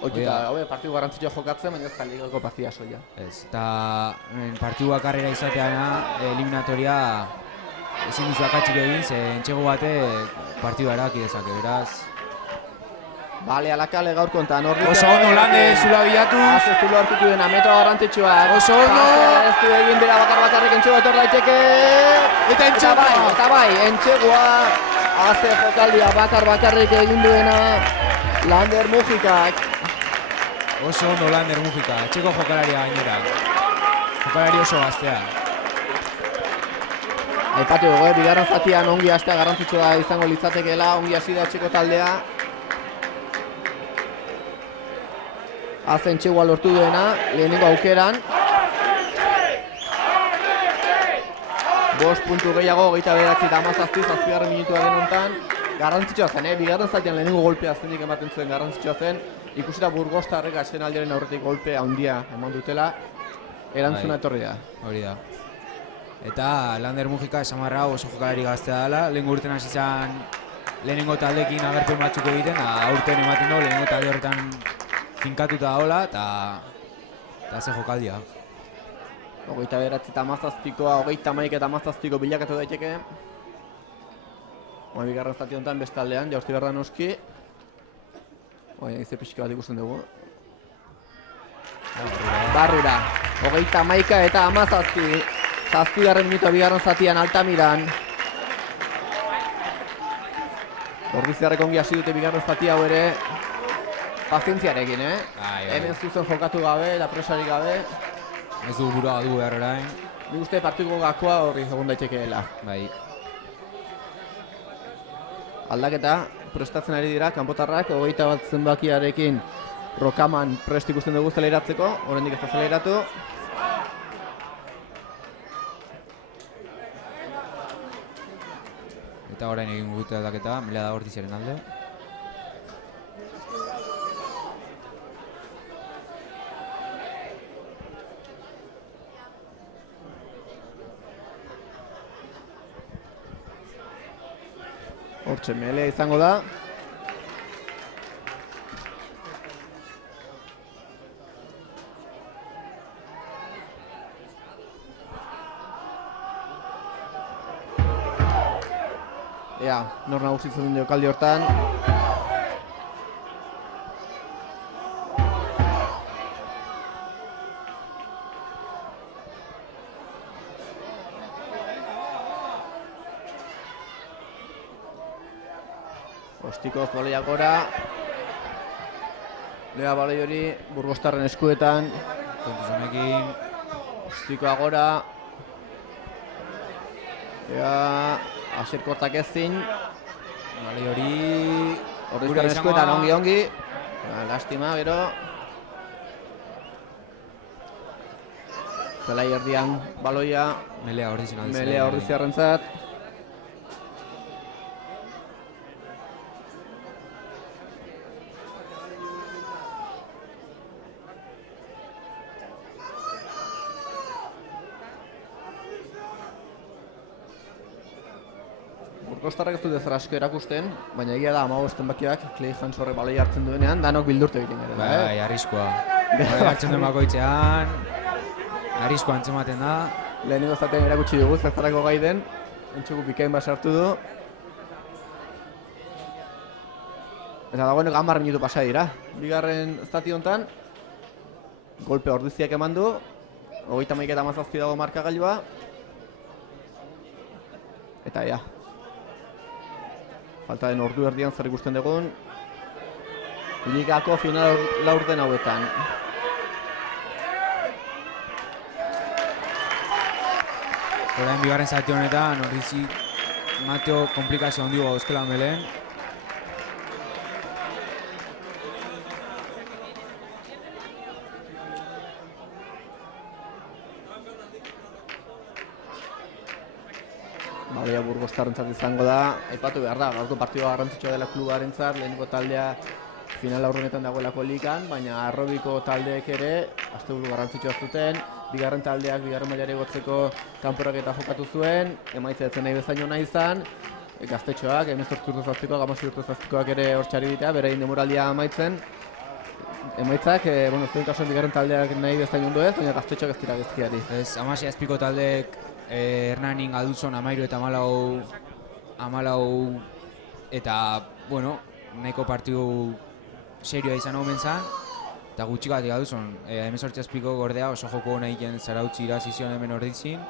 Oikita, partidu garrantzitsua jokatzen, baina ez da ligako partida soila. Ez, eta partidu bakarrera izateana, eliminatoria ezin duzu akatsik egin, ze entxego batek partidua erabaki dezake, beraz. Bale, alakale gaur kontan, oso ondo Lander zula bilatuz. Haze zulo hartutu dena, Metro garrantzitsuak. Oso ondo. Ez du egin bera bakarrik entxego etor daiteke. Eta bai, entxegoa. Haze jokaldia bakarrik egin duena Lander Mujikak. Oso ondo Lander Mujika, etxeko jokalaria gainera. jokalari oso gaztea. Aipatu dugu, bigarren zatian ongi hastea garrantzitsua izango litzatekeela, ongi hasi da etxeko taldea. Azen txegua lortu duena, lehenengo aukeran. 5 puntu gehiago, 29 eta 17, 7. minutua denontan. Garrantzitsua zen, bigarren zatian lehenengo golpea zenik ematen zuen garrantzitsua zen. Ikusita Burgostarrek azken aldiaren aurretik golpe handia eman dutela. Erantzuna etorri da. Hori da. Eta Lander Mujika esamarra oso jokalari gaztea dela. Lehengo urten hasi zen lehenengo taldekin agerpen batzuk egiten, aurten ematen du lehenengo talde horretan finkatuta daola, eta ze jokaldia. 29 eta 17koa, 31 eta 17ko bilakatu daiteke. Bigarren zati honetan bestaldean, jausti behar da noski. Ize pixka bat ikusten dugu. Barrura, 31 eta 17. 7. minutua bigarren zatian Altamiran. Ordiziarrek ongi hasi dute bigarren zati hau ere pazientziarekin, Hemen zuzen jokatu gabe, eta presarik gabe. Ez du burua du behar orain. Nik uste partiko gakoa horri egon daitekeela. Bai. Aldaketa, prestatzen ari dira, kanpotarrak, 21 zenbakiarekin Rokaman prest ikusten dugu zeleiratzeko, oraindik ez da zeleiratu. Eta orain egin dute aldaketa, Melea da Ortiziaren alde. Hortxe Melea izango da. Ea, nor nagusitzen den jokaldi hortan. Ostikoz baloia gora. Lea baloi hori Burgostarren eskuetan. Kontuz honekin. Ostikoa gora. Ea, Asier kortak ezin. Baloi hori... Ordiziarren eskuetan ongi. Lastima, gero. Zelai erdian baloia. Melea Ordiziaren alde. Melea Ordiziarrentzat. Burgostarrak ez dute zer asko erakusten, baina egia da 15 zenbakiak Clay Hans horre baloi hartzen duenean, danok bildurte egiten gara. Bai, arriskua. Baloi hartzen duen bakoitzean, arriskua antzematen da. Lehenengo zaten erakutsi dugu, zertarako gai den, entxugu bikain bat sartu du. Eta dagoeneko 10 minutu pasa dira. Bigarren zati honetan, golpe Ordiziak eman du, 31 eta 17 dago markagailua. Eta ja. Falta den ordu erdian zer ikusten dugun. Ligako final laurden hauetan. Orain bigarren zati honetan, Ordizi Mateo komplikazio handi gauzkela Meleen. Baloia Burgostarrentzat izango da, aipatu behar da, gaurko partidua garrantzitsua dela klubarentzat, lehenengo taldea final aurrenetan dagoelako ligan, baina arrobiko taldeek ere asteburu garrantzitsua zuten, bigarren taldeak bigarren mailara igotzeko kanporaketa jokatu zuen, emaitza etzen nahi bezain ona izan, gaztetxoak, 18-ko, 16-koak ere hortxari ditea, berein demoraldia amaitzen. Emaitzak, zuen kasuan bigarren taldeak nahi bezain ondo ez, baina gaztetxoak ez dira gezkiari. Ez, 16-ko taldeek Hernanin Galduzon 13 eta 14 eta, bueno, nahiko partidu serioa izan hau mentzan, eta gutxikatik Galduzon, 18-ko gordea oso joko hona egiten Zarautzi irazizion hemen Ordizin,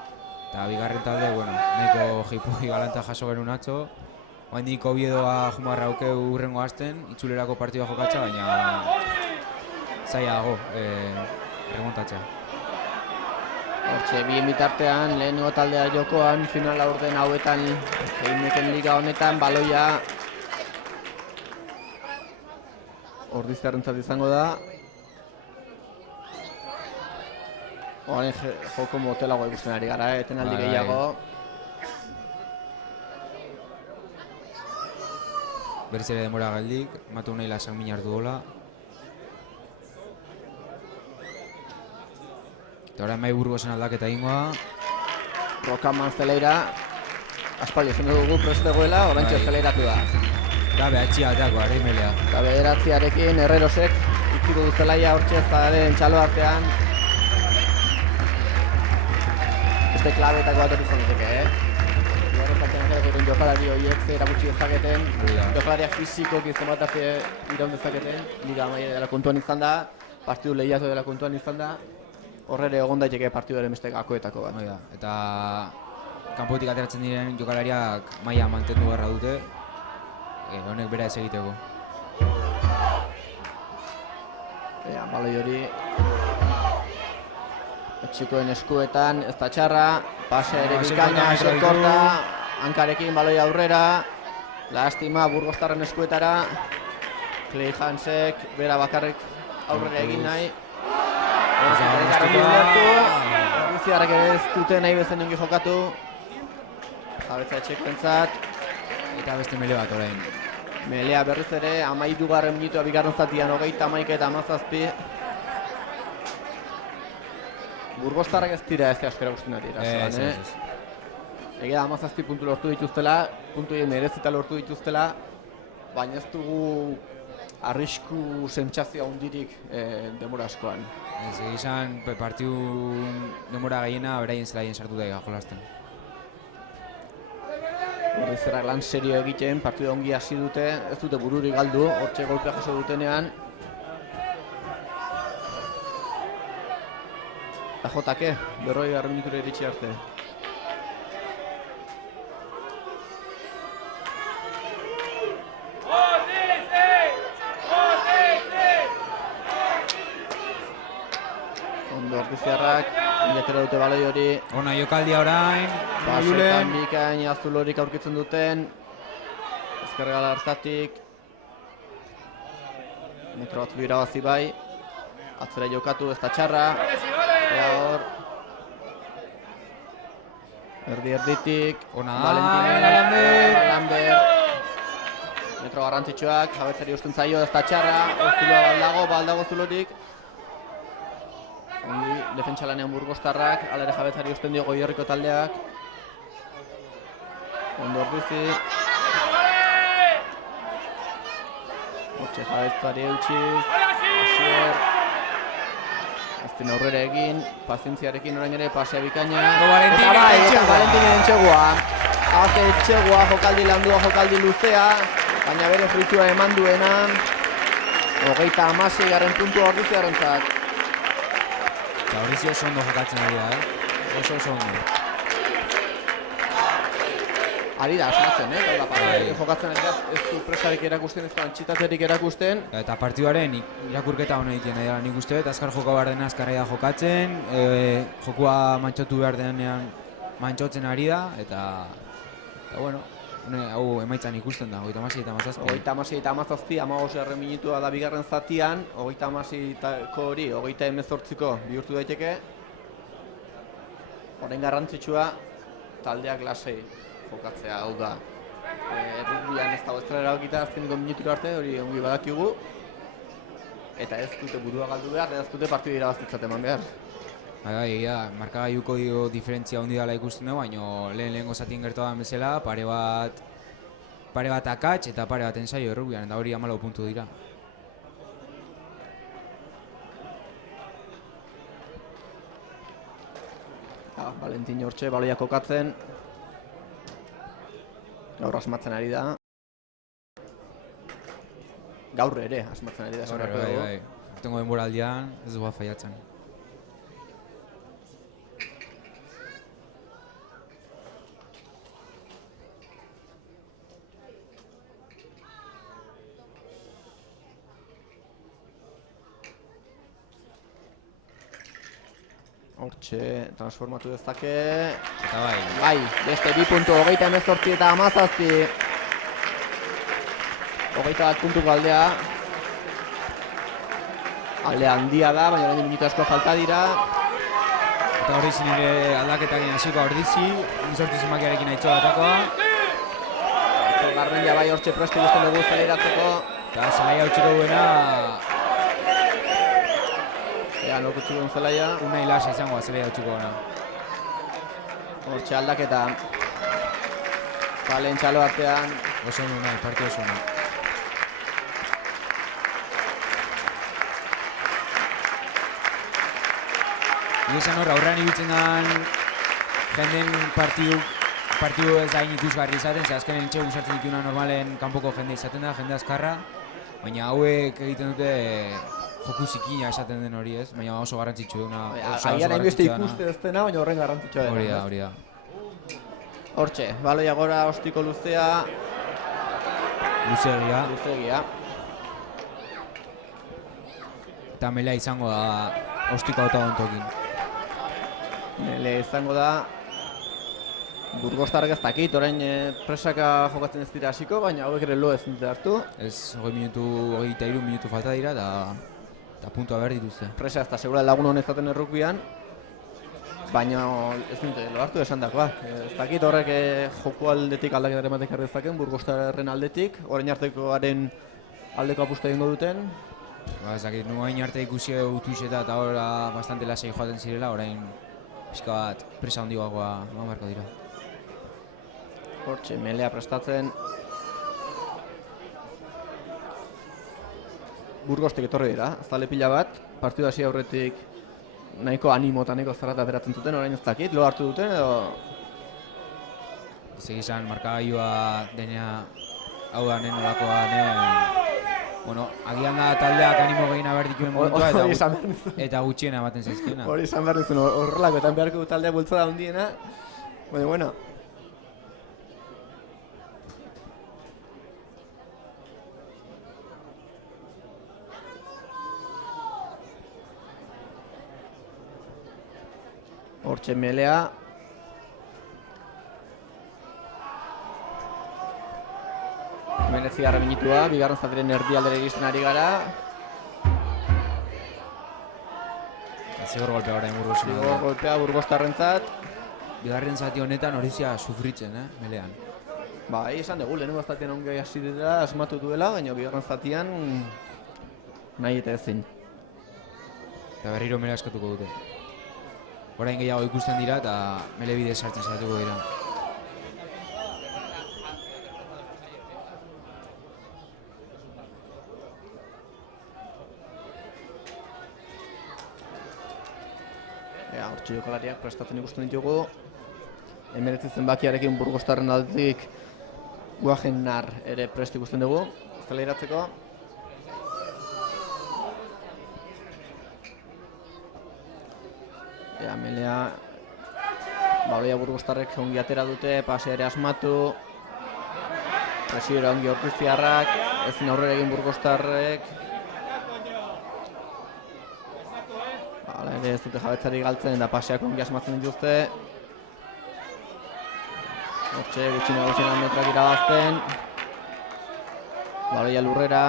eta bigarren talde, bueno, nahiko jipoi galanta jaso genuen atzo. Oaindik Oviedoa jumarra aukeu urrengo hasten, itzulerako partidua jokatza, baina zaila dago remontatzea. Hortxe, bien bitartean, lehenengo taldea jokoan, finala orden hauetan, Heineken liga honetan, baloia Ordizkarrentzat izango da. Horren joko motelagoa ikusten ari gara, etenaldi gehiago. Berriz ere demora geldik, matu nahi lasak min hartu dola. Eta orain mai Burgosen aldaketa egingoa. Rokaman Zeleira, aspaldi ezin dugu prest dagoela, oraintxe Zeleiratu da. Eta behatxia ateako, Ardimelea. Eta bederatziarekin Herrerosek utziko du Zelaia hortxe ez daren txalo artean. Beste klabetako bat hori zoneteke, jokalari horiek ze erakutsi dezaketen, jokalariak fizikoki zenbat arte iraun dezaketen, liga amaia dela kontuan izan da, partidu lehiatu dela kontuan izan da, horre egon daiteke partiduaren beste gakoetako bat. Eta kanpotik ateratzen diren jokalariak maila mantendu beharra dute, honek bera ez egiteko. Baloi hori etxikoen eskuetan, ez da txarra, pase ere bikaina, korta, hankarekin baloi aurrera, lastima Burgostarren eskuetara, Clay Hansek bera bakarrik aurrera egin nahi. Ordiziarrek ez dute nahi bezen ongi jokatu, jabetza etxekoentzat. Eta beste mele bat orain. Melea berriz ere, 13. minutua bigarren zatian, 31 eta 17. Burgostarrak ez dira ez askera guztien ari erasoan, Egia 17 puntu lortu dituztela, puntu merezita lortu dituztela, baina ez dugu arrisku sentsazio handirik denbora askoan. Ez egizan, partiu denbora gehiena beraien zelaien sartuta jolasten. Ordizarrak lan serio egiten, partida ongi hasi dute, ez dute bururik galdu, hortxe golpea jaso dutenean. Eta jotake, 40. minutura iritsi arte. Ondo Ordiziarrak, bilatera dute baloi hori. Ona jokaldia orain, Basetan bikain azulorik aurkitzen duten. Ezkerregala hartatik. Metro batzu irabazi bai. Atzera jokatu, ez da txarra. Ea hor. Erdi-erditik. Ona Lander. Metro garrantzitsuak, jabetzari usten zaio, ez da txarra. Zuloa baldago zulorik. Ongi, defentsa lanean Burgostarrak, alere jabetzari usten dio Goierriko taldeak. Ondo Ordizi. Hortxe jabetzari eutxiz. Asier. Azten aurrera egin, pazientziarekin orain ere pasea bikaina. Eta Valentinen entxegua. Haze etxegua, jokaldi landua, jokaldi luzea. Baina bere fruitua eman duena. 36. puntua Ordiziarrentzat. Eta Ordizi oso ondo jokatzen ari da, oso ondo. Ari da, asmatzen, jokatzen ari da, ez du presarik erakusten, ez du antxitaterik erakusten. Eta partiduaren irakurketa hona egiten da, nik uste, azkar joko behar dena azkarra da jokatzen, jokua mantxotu behar denean mantxotzen ari da, eta bueno, hau emaitzan ikusten da, 36 eta 17. 36 eta 17, 15. minutua da bigarren zatian, 36ko hori, 18ko bihurtu daiteke. Orain garrantzitsua, taldeak lasei jokatzea, hau da. Rugbian ez dago ez dela erabakita azkeniko minutiko arte, hori ongi badakigu. Eta ez dute burua galdu behar, ez dute partidu irabaztitzat eman behar. Egia, markagailuko diferentzia handi dela ikusten dugu, baina lehenengo zatien gertu da bezala, pare bat akats eta pare bat ensaio errugbian, eta hori 14 puntu dira. Valentin hortxe, baloia kokatzen. Gaur asmatzen ari da. Gaur ere asmatzen ari da. Bai. Urtengo denboraldian ez dugu faiatzen. Hortxe transformatu dezake. Eta bai, Bai, beste 2 puntu, 38 eta 17. 21 puntuko aldea. Aldea handia da, baina oraindik minutu asko falta dira. eta hori zin ere aldaketakin hasiko ordizi, 18 zenbakiarekin aitzo atakoa. Garmendia bai hortxe presti guztien dugu zeleratzeko. Eta zelaia utziko duena, Ea, nokutzu duen zelaia. unai lasa izangoa zelaia utziko duena. Hortxe aldaketa. Zalen txalo artean. Oso ondo nahi, partio oso ondo. Esan hor, aurrean ibiltzen den jenden partidu ez da ikusgarri izaten, ze azkenen txegun sartzen dituna normalen kanpoko jende izaten da, jende azkarra, baina hauek egiten dute joku zikina esaten den hori ez, baina oso garrantzitsu duna. Agian hainbeste ikuste ez dena, baina horren garrantzitsua dena. Hori da. Hortxe, baloia gora ostiko luzea. Luzegia. Eta melea izango da ostiko autogontokin. Mele izango da. Burgostarrek ez dakit, orain presaka jokatzen ez dira hasiko, baina hauek ere lo ez dute hartu. Ez, 23 minutu falta dira eta puntua behar dituzte. Presa ez da segura lagun honezaten errukbian, baina ez dute lo hartu esan dakoa. Ez dakit horrek joko aldetik aldaketaren batek errezaken, Burgostarren aldetik, orain artekoaren aldeko apusta egingo duten. Ba, ez dakit, nuain arte ikusi utuixeta eta horra bastante lasai joaten zirela, orain pixka bat presa handiagoa eman beharko dira. Hortxe, melea prestatzen. Burgostik etorri dira, zale pila bat, partidu hasi aurretik nahiko animo eta nahiko zarrata beratzen duten, orain ez dakit, lo hartu duten edo... Ez egizan, markagailua denea hau da nolakoa bueno, agian da taldeak animo gehiena behar dituen momentua eta gutxiena ematen zaizkiena. Hori izan behar duzun, horrelakoetan beharko taldeak bultzada handiena, baina bueno. Hortxe melea. Menezi garra minutua, bigarren zatiren erdialdera iristen ari gara. Zigor golpea orain Burgosen. Zigor golpea Burgostarrentzat. Bigarren zati honetan horizia sufritzen, melean. Bai, esan dugu, lehenengo zatian ongi hasi dela, asmatu duela, baina bigarren zatian nahi eta ezin. Eta berriro melea eskatuko dute. Orain gehiago ikusten dira eta mele bidez sartzen saiatuko dira. Hortxe jokalariak prestatzen ikusten ditugu. 19 zenbakiarekin Burgostarren aldetik Guajenar ere prest ikusten dugu. Zeleratzeko. Melea baloia Burgostarrek ongi atera dute, pasea ere asmatu. Presiora ongi orkuztiarrak, ezin aurrera egin Burgostarrek. Hala ere ez dute jabetzari galtzen eta paseak ongi asmatzen dituzte. Hortxe gutxina metrak irabazten. Baloia lurrera.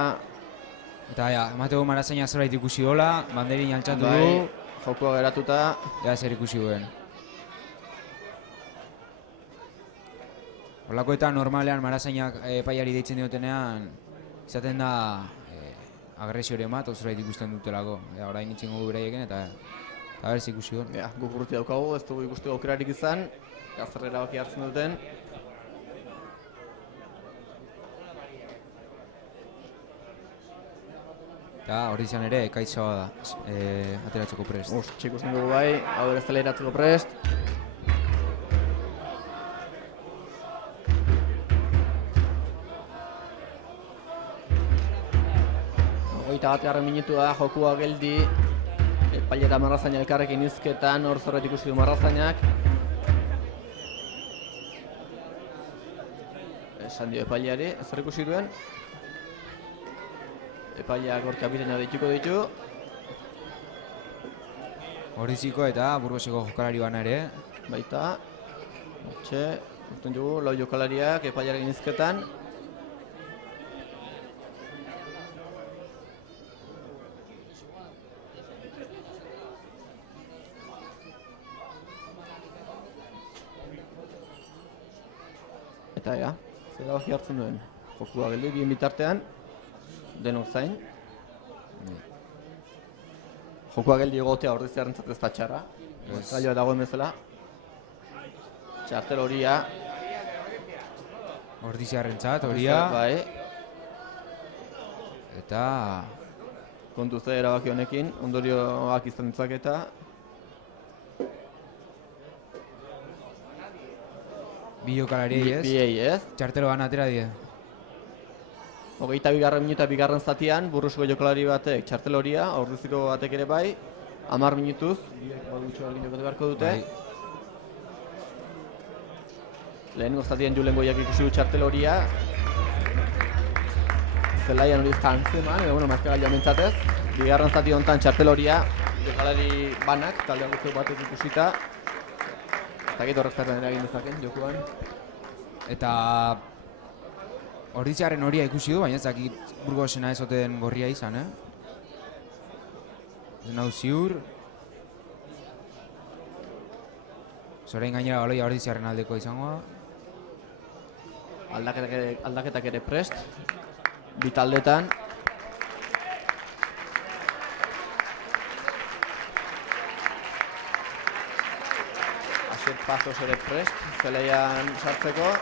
Eta emateko Marazaina zerbait ikusi gola, banderin altxatu du. Jokua geratuta. Ja, zer ikusi duen. Horlakoetan normalean Marazainak epaiari deitzen diotenean izaten da agresiore bat, zerbait ikusten dutelako. Orain itxingo du beraiekin eta berez ikusi duen. Guk urruti daukagu, ez dugu ikustu aukerarik izan. Zer erabaki hartzen duten. Eta hori izan ere, ekaitzagoa da, ateratzeko prest. Ikusten dugu bai, hau ere zeleratzeko prest. Hogeita batgarren minutua, jokua geldi. Epaile eta Marrazaina elkarrekin izketan, hor zerbait ikusi du Marrazainak. Esan dio epaileari, zer ikusi duen. Epaileak hor kapitena dituko ditu. Ordiziko eta Burgoseko jokalari bana ere. Baita, hortxe, urten dugu, lau jokalariak epaiaren izketan. Eta ea, zer erabaki hartzen duen. Jokua geldi, bien bitartean, denok zain. Jokua geldi egotea ordiziarrentzat ez da txarra. Zailua dagoen bezala. Txartel horia. Ordiziarrentzat, horia. Bai, Eta kontu ze erabaki honekin, ondorioak izan ditzaketa. bi jokalariei ez. Biei ez. Txartelo bana atera die. 22. minuta bigarren zatian, Burgosko jokalari batek txartel horia, ordiziko batek ere bai, 10 minutuz, biek badutxo egin jokatu beharko dute. Bai. Lehenengo zatian Julen Goiak ikusi du txartel horia. Zelaian hori jantzeman, edo bueno, markagailua mentzatez. Bigarren zati honetan txartel horia, jokalari banak, talde guztiok batek ikusita. Ez dakit horrek zerren eragin dezaken, jokuan. Eta Ordizarren horia ikusi du, baina ez dakit Burgosena ez oten gorria izan, Ez nau ziur. Zorain gainera baloia Ordizarren aldeko izangoa. Aldaketak ere prest, bi taldetan. Asier Pazos ere prest, zelaian sartzeko.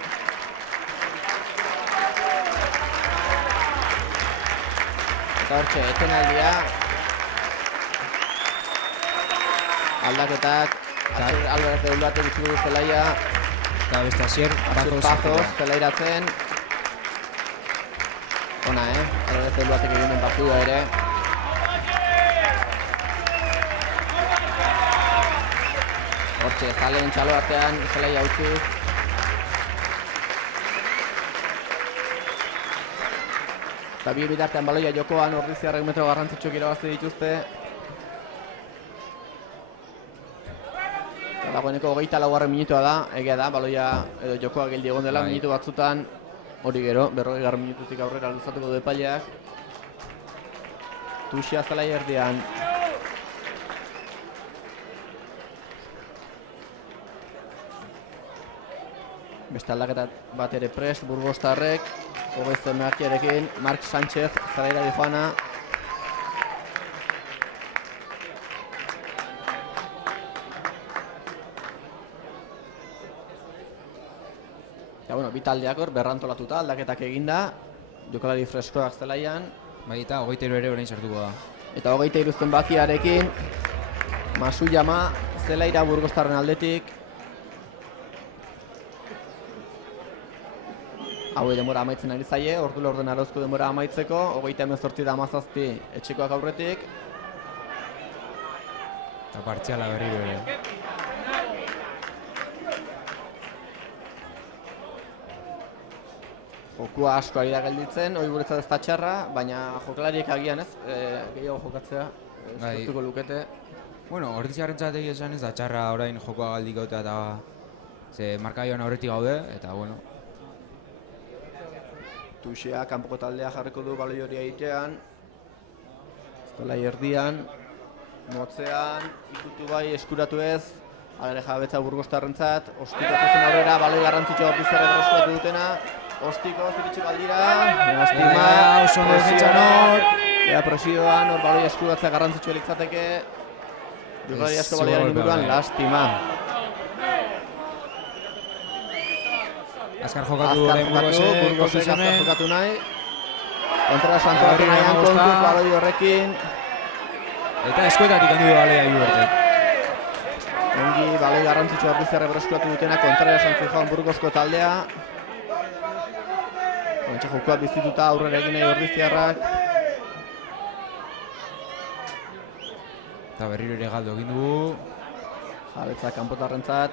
Eta hortxe, etenaldia. Aldaketak, Asier Alvarez de Ulbate bitzugu zelaia. Eta beste Asier Pazos, zelairatzen. Ona, Alvarez de Ulbatek egin den partida ere. Hortxe, zaleen txalo artean, zelaia utziz. Eta bi bitartean baloia jokoan, Ordiziarrek metro garrantzitsuak irabazte dituzte. Eta dagoeneko 24. minutua da, egia da, baloia edo jokoa geldi egon dela, minutu batzutan hori gero, 40. minututik aurrera luzatuko du epaileak. Tuxia zelai erdian. Beste aldaketa bat ere prest, Burgostarrek, Ogeizten Mehakiarekin, Mark Sánchez, zelaira dijoana. Eta bueno, bi taldeak hor berrantolatuta, aldaketak eginda, jokalari freskoak zelaian. Bai, eta 23 ere orain sartuko da. Eta 23 zenbakiarekin, Masuyama, zelaira Burgostarren aldetik. Hau denbora amaitzen ari zaie, ordu laurden arauzko denbora amaitzeko, 38 da 17 etxekoak aurretik. Eta partziala berriro ere. Jokua asko ari da gelditzen, hori guretzat ez da txarra, baina jokalariek agian ez, gehiago jokatzea, eskertuko lukete. Bueno, Ordizarrentzat egia esan ez da txarra orain jokoa galdikotea eta ze markaioan aurretik gaude, eta bueno. Tuxea, kanpoko taldea jarriko du baloi hori egitean. Zelai erdian, motzean, ikutu bai, eskuratu ez. Alare jabetza Burgostarrentzat, ostikotu zen aurrera, baloi garrantzitsu Ordizarrek eskuratu dutena. Ostiko, ziritxik aldira, lastima, oso ondo defentsan hor. Ea presioan, hor baloi eskuratzea garrantzitsu elitzateke. Jokalari asko baloiaren inguruan, lastima. Azkar jokatu den Burgosek, kontuz hemen. Azkar jokatu nahi. Kontra Santoratu nahian kontuz baloi horrekin. Eta eskuetatik handu du balea Ibertek. Ongi baloi garrantzitsu Ordizarrek berreskuratu dutena, kontrara Santzijoan Burgosko taldea. Ontsa jokoa bizituta aurrera egin nahi Ordiziarrak. Eta berriro ere galdu egin dugu. Jabetza kanpotarrentzat.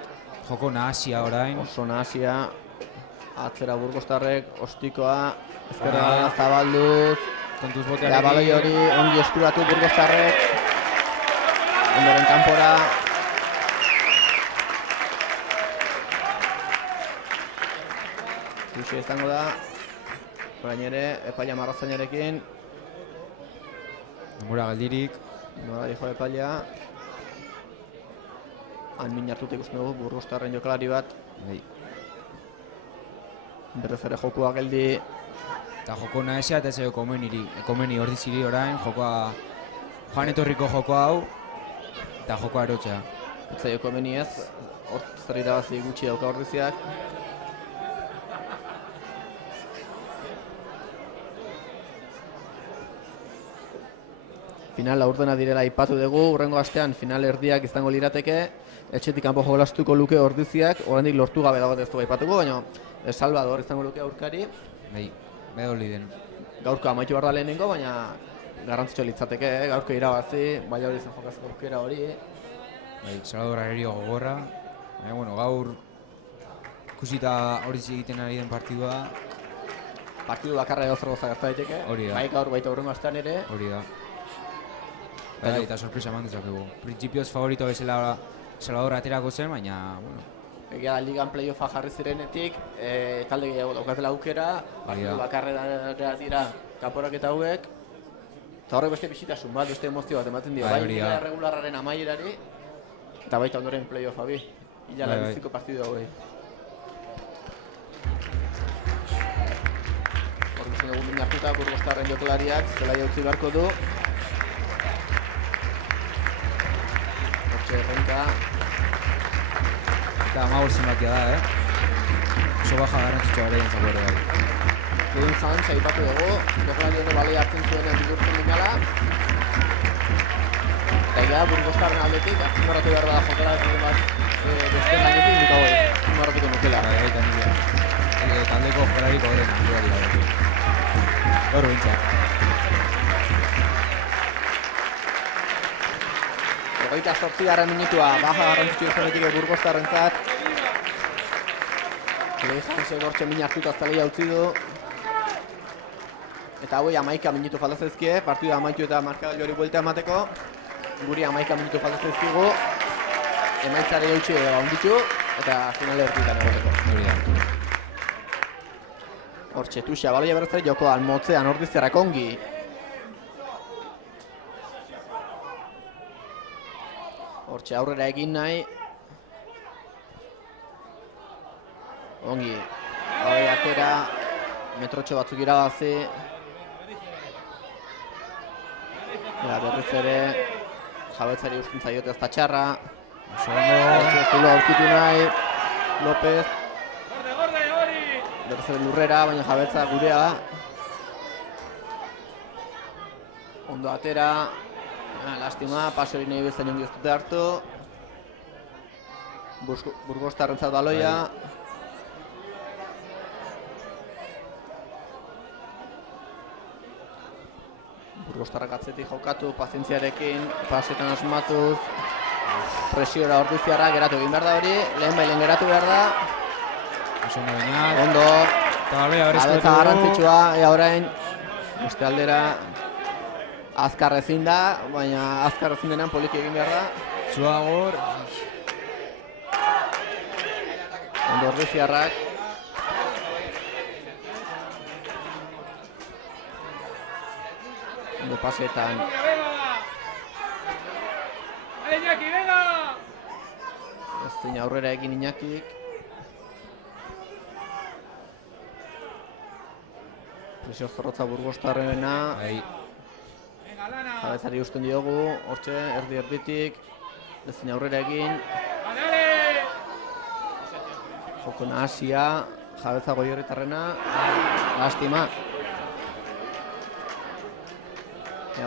Joko nahasia orain. Oso nahasia. Atzera Burgostarrek, ostikoa, ezkerra zabalduz. Kontuz Eta botearekin. baloi hori ongi eskuratu Burgostarrek. ondoren kanpora. Luxe izango da. Orain ere, epaia marrazainarekin. Denbora geldirik. Nola dijo epaia. Han min hartuta ikusten dugu Burgostarren jokalari bat. Bai. Berrez ere jokua geldi. Eta joko nahezea eta ez komeni ordiziri orain, jokoa joan etorriko joko hau, eta jokoa erotzea. Etzaio komeni ez, zer irabazi gutxi dauka ordiziak. Final laurdena direla aipatu dugu, hurrengo astean final erdiak izango lirateke, etxetik kanpo jolastuko luke ordiziak, oraindik lortu gabe dago ez du aipatuko, baina El Salvador izango luke aurkari. Bai, hori den. Gaurko amaitu behar da lehenengo, baina garrantzitsua litzateke, gaurko irabazi, Valladolid zen jokatzeko aukera hori. Bai, Salvador aerio gogorra. Baina, bueno, gaur ikusita hori egiten ari den partidua. Partidu bakarra edo zer gauza gerta daiteke. Hori da. Bai gaur baita hurrengo astean ere. Hori da. Bai, eta sorpresa eman dezakegu. Printzipioz favorito bezala Salvador aterako zen, baina, bueno. Egia da, ligan playoffa jarri zirenetik, talde gehiago daukatela aukera, partidu bakarra dira kanporaketa hauek, eta horrek beste bisitasun bat, beste emozio bat ematen dio, bai liga regularraren amaierari, eta baita ondoren playoffa bi, hilala biziko partidu hauei. Hor gizien dugu min hartuta, Burgostarren jokalariak, zelaia utzi beharko du. Hortxe errenka. Eta 15 zenbakia da, oso baja garrantzitsua ere entzako ere bai. Kevin Hans aipatu dugu, jokalari honek balea hartzen zuen bidurtzen dingala. Eta egia Burgostarren aldetik, azpimarratu behar da jokalari bat beste gainetik, nik hau azpimarratuko nukela. Eta nik taldeko jokalariko horren jokalari bat. Gaur bintzak. 28. minutua, baja garrantzitsu izanetik Burgostarrentzat. Kevin Hansek hortxe min hartuta aztalea utzi du. Eta hauei 11 minutu falta zaizkie, partida amaitu eta markagailuari buelta emateko. Guri 11 minutu falta zaizkigu. Emaitzari eutxi onditu eta finale erditan egoteko. Hortxe, Tuxa, baloia berrezari jokoan, motzean, ordizierrak ongi. Hortxe, aurrera egin nahi. Ongi, baloia atera, metrotxo batzuk irabazi. Berriz ere, jabetzari usten zaiote ez da txarra. Hortxe, zulo aurkitu nahi, López. Berriz ere lurrera, baina jabetza gurea da. Ondo atera. Lastima, paso hori nahi bezain ongi ez dute hartu. Burgostarrentzat baloia. Burgostarrak atzetik jokatu, pazientziarekin, pasetan asmatuz. Presiora ordiziarra geratu egin behar da hori, lehen geratu behar da. Ondo, abetza garrantzitsua, ea orain, beste aldera. Azkar ezin da, baina azkar ezin denean poliki egin behar da. Zuagor. Ondo ordiziarrak. Ondo pasetan. Ez zina aurrera egin Iñakik. Presio zorrotza Burgostarrena. Jabetzari usten diogu, hortxe, erditik, ezin aurrera egin. Joko nahasia, jabetza Goierritarrena, lastima.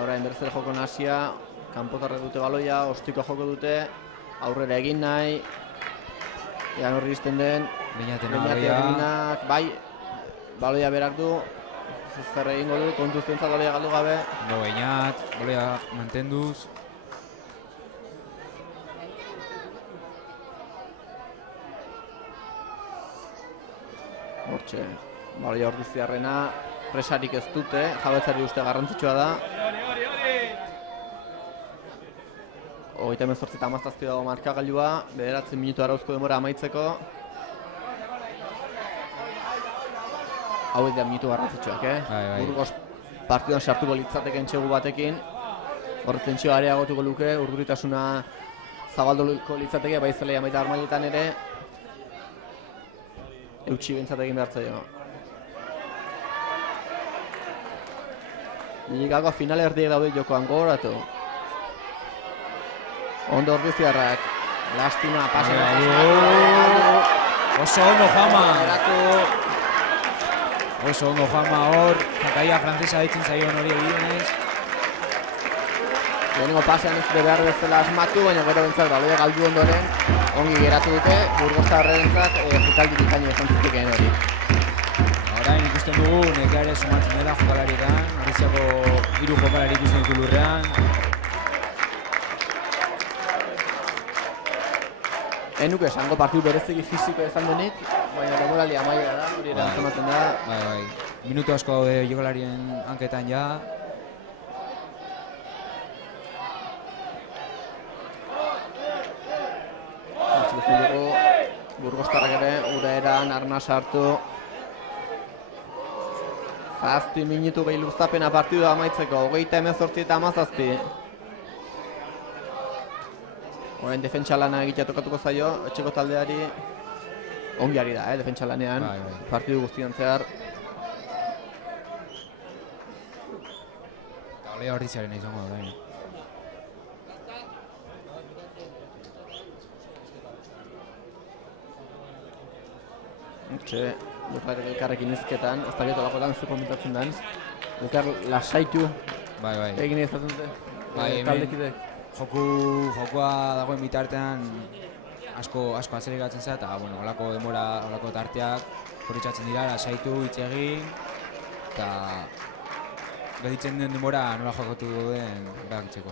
Orain berriz ere joko nahasia, kanpotarrek dute baloia, ostiko joko dute, aurrera egin nahi. Egan horri izten den, Beñatenak, bai, baloia berak du. Zer egingo du, kontuztentzat baloia galdu gabe. Ondo Beñat, baloia mantenduz. Hortxe, baloia ordiziarrena, presarik ez dute, jabetzari uste garrantzitsua da. 38 eta 17 dago markagailua, 9 minutu arauzko denbora amaitzeko. Hauek da minutu garrantzitsuak, Bai. Burgos partiduan sartuko litzateken txegu batekin. Horre tentsioa areagotuko luke, urduritasuna zabalduko litzateke, bai zelai amaita armailetan ere. Eutsi bentsatekin behartzaio. Ligako finale erdiek daude jokoan, gogoratu. Ondo ordiziarrak, lastima, pasa. Oso ondo Jama! Oso ondo Jama hor, jakaia frantzesa ditzen zaion hori egidenez. Lehenengo pasean ez dute behar bezala asmatu, baina gero bentsat baloia galdu ondoren ongi geratu dute, Burgostarrentzat jokaldi bikaino izan zitekeen hori. Orain ikusten dugu, nekea ere sumatzen dela jokalarietan, Horiziako 3 jokalari ikusten ditu lurrean. Nuke esango partidu bereziki fiziko izan denik, baina demoraldi amaiera da, hori erantzunatzen da. Bai. Minutu asko daude jokalarien hanketan ja. Burgostarrak ere, ura eran, arna sartu. 7 minutu gehi luztapena partidua amaitzeko, 28 eta 17. Orain defentsa lana egitea tokatuko zaio, etxeko taldeari ongi ari da, defentsa lanean, partidu guztian zehar. Eta olea Horiziaren izango da, orain. Lukar elkarrekin izketan, ez da geto lakotan ze komentatzen den. Lukar lasaitu egin izaten dute taldekidek. Jokua dagoen bitartean asko azeleratzen za, eta olako denbora, olako tarteak horitzatzen dira, lasaitu, hitz egin, eta gelditzen den denbora nola jokatu duen erabakitzeko.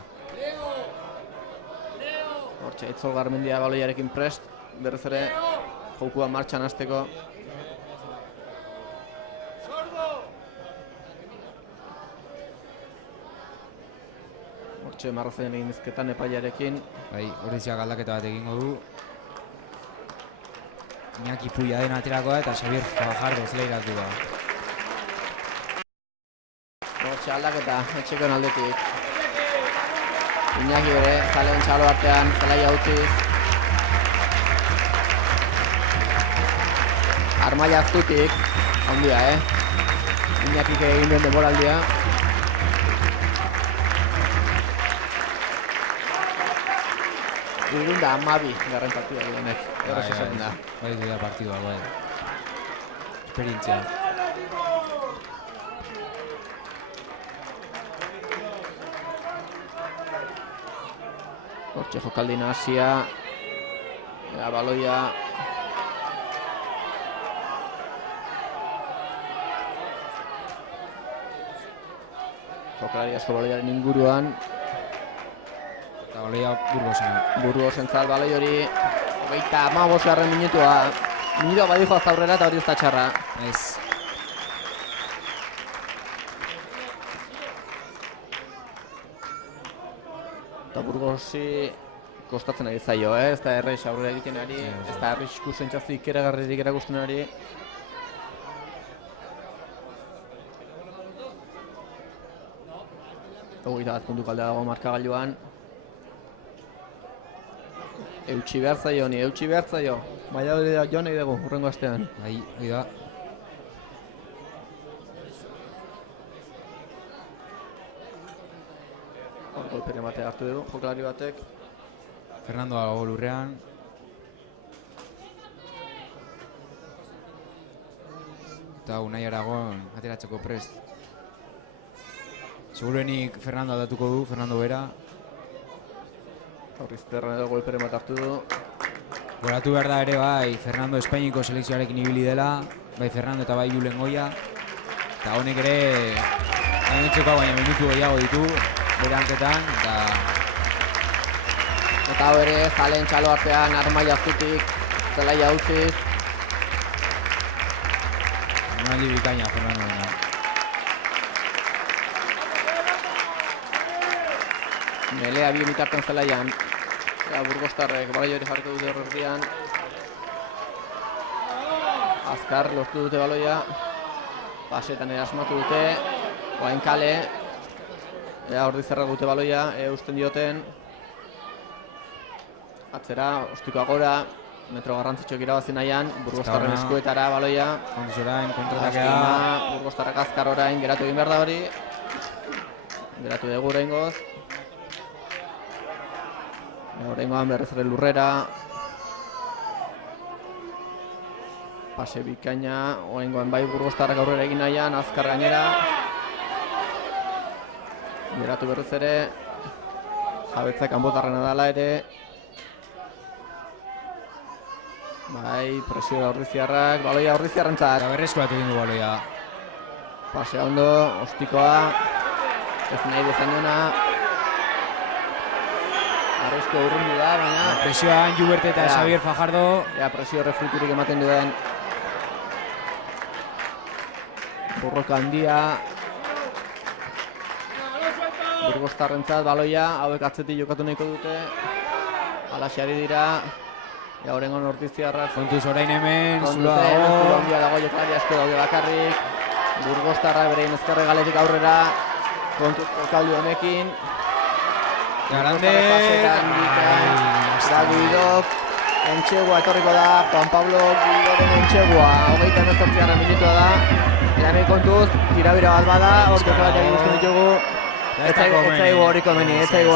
Hortxe, Itzol Garmendia baloiarekin prest, berriz ere jokua martxan hasteko. Hortxe, marrazen egin izketan epaiarekin. Bai, Horiziak aldaketa bat egingo du. Iñaki Puia den aterako da eta Xabier Fajardo zeleiratu da. Hortxe, aldaketa, etxekoen aldetik. Iñaki bere, zaleen txalo artean, zelaia utziz. Armaia aztutik, ondia, Iñakik egin duen denboraldia. Egun da 12 garren partida duenek, erraz esaten da. Bai, da partidua, bai. Esperientzia. Hortxe jokaldi nahasia, baloia. Jokalari asko baloiaren inguruan. Eta baloia Burgosena. Burgosentzat baloi hori 25. minutua. Minutua badijo hasta aurrera eta hori ez da txarra. Ez. Eta Burgosi kostatzen ari zaio, ez da erreix aurrera egiten ari, ez da arrisku sentsazio ikeragarririk erakusten ari. Hogeita bat puntu kaldea dago markagailuan. Eutsi behar zaio honi, eutsi behar zaio. Valladolid joan nahi dugu, hurrengo astean. Bai, hori da. Golpere mate hartu dugu, jokalari batek. Fernando dago lurrean. Eta Unai Aragon ateratzeko prest. Seguruenik Fernando aldatuko du, Fernando bera. Horrizterran edo golpere mate hartu du. Goratu behar da ere bai, Fernando Espainiko selekzioarekin ibili dela, bai Fernando eta bai Julen Goia. Eta honek ere, gainontzeko baina minutu gehiago ditu, bere hanketan, Eta hau ere, zaleen txalo artean, armaia aztutik, zelaia utziz. Emanaldi bikaina, Fernando. Melea bi bitarten zelaian. Burgostarrek baloi hori jarriko dute horretian. Azkar lortu dute baloia. Pasetan asmatu dute. Oain kale. Ordizarra dute baloia, eusten dioten. Atzera, ostikoa gora. Metro garrantzitsuak irabazi nahian. Burgostarren eskuetara baloia. Kontuz orain, kontratakea. Burgostarrak azkar orain, geratu egin behar da hori. Geratu dugu oraingoz. Oraingoan berriz ere lurrera. Pase bikaina, oraingoan bai Burgostarrak aurrera egin nahian, azkar gainera. Geratu berriz ere. Jabetza kanpotarrena dela ere. Bai, presio da Ordiziarrak, baloia Ordiziarrentzat. Eta berrezkoak egin du baloia. Pasea ondo, ostikoa. Ez nahi bezainona. Arrezko urrundu da, baina... Presioan Juberte eta Xavier Fajardo. Presio refriturik ematen duen. Borroka handia. Burgostarrentzat baloia, hauek atzetik jokatu nahiko dute. Alaxeari dira. Horrengon Ordiziarrak. Kontuz orain hemen, zuloa dago. Zuloa handia dago, jokalari asko daude bakarrik. Burgostarrak berein ezkerre galetik aurrera. Kontuz jokaldi honekin. Garande. Da Guidok. Entxegua etorriko da. Juan Pablo Guidoren Entxegua. 38. minutua da. Eranei kontuz, tirabira bat bada. Hor jokalariak ikusten ditugu. Ez zaigu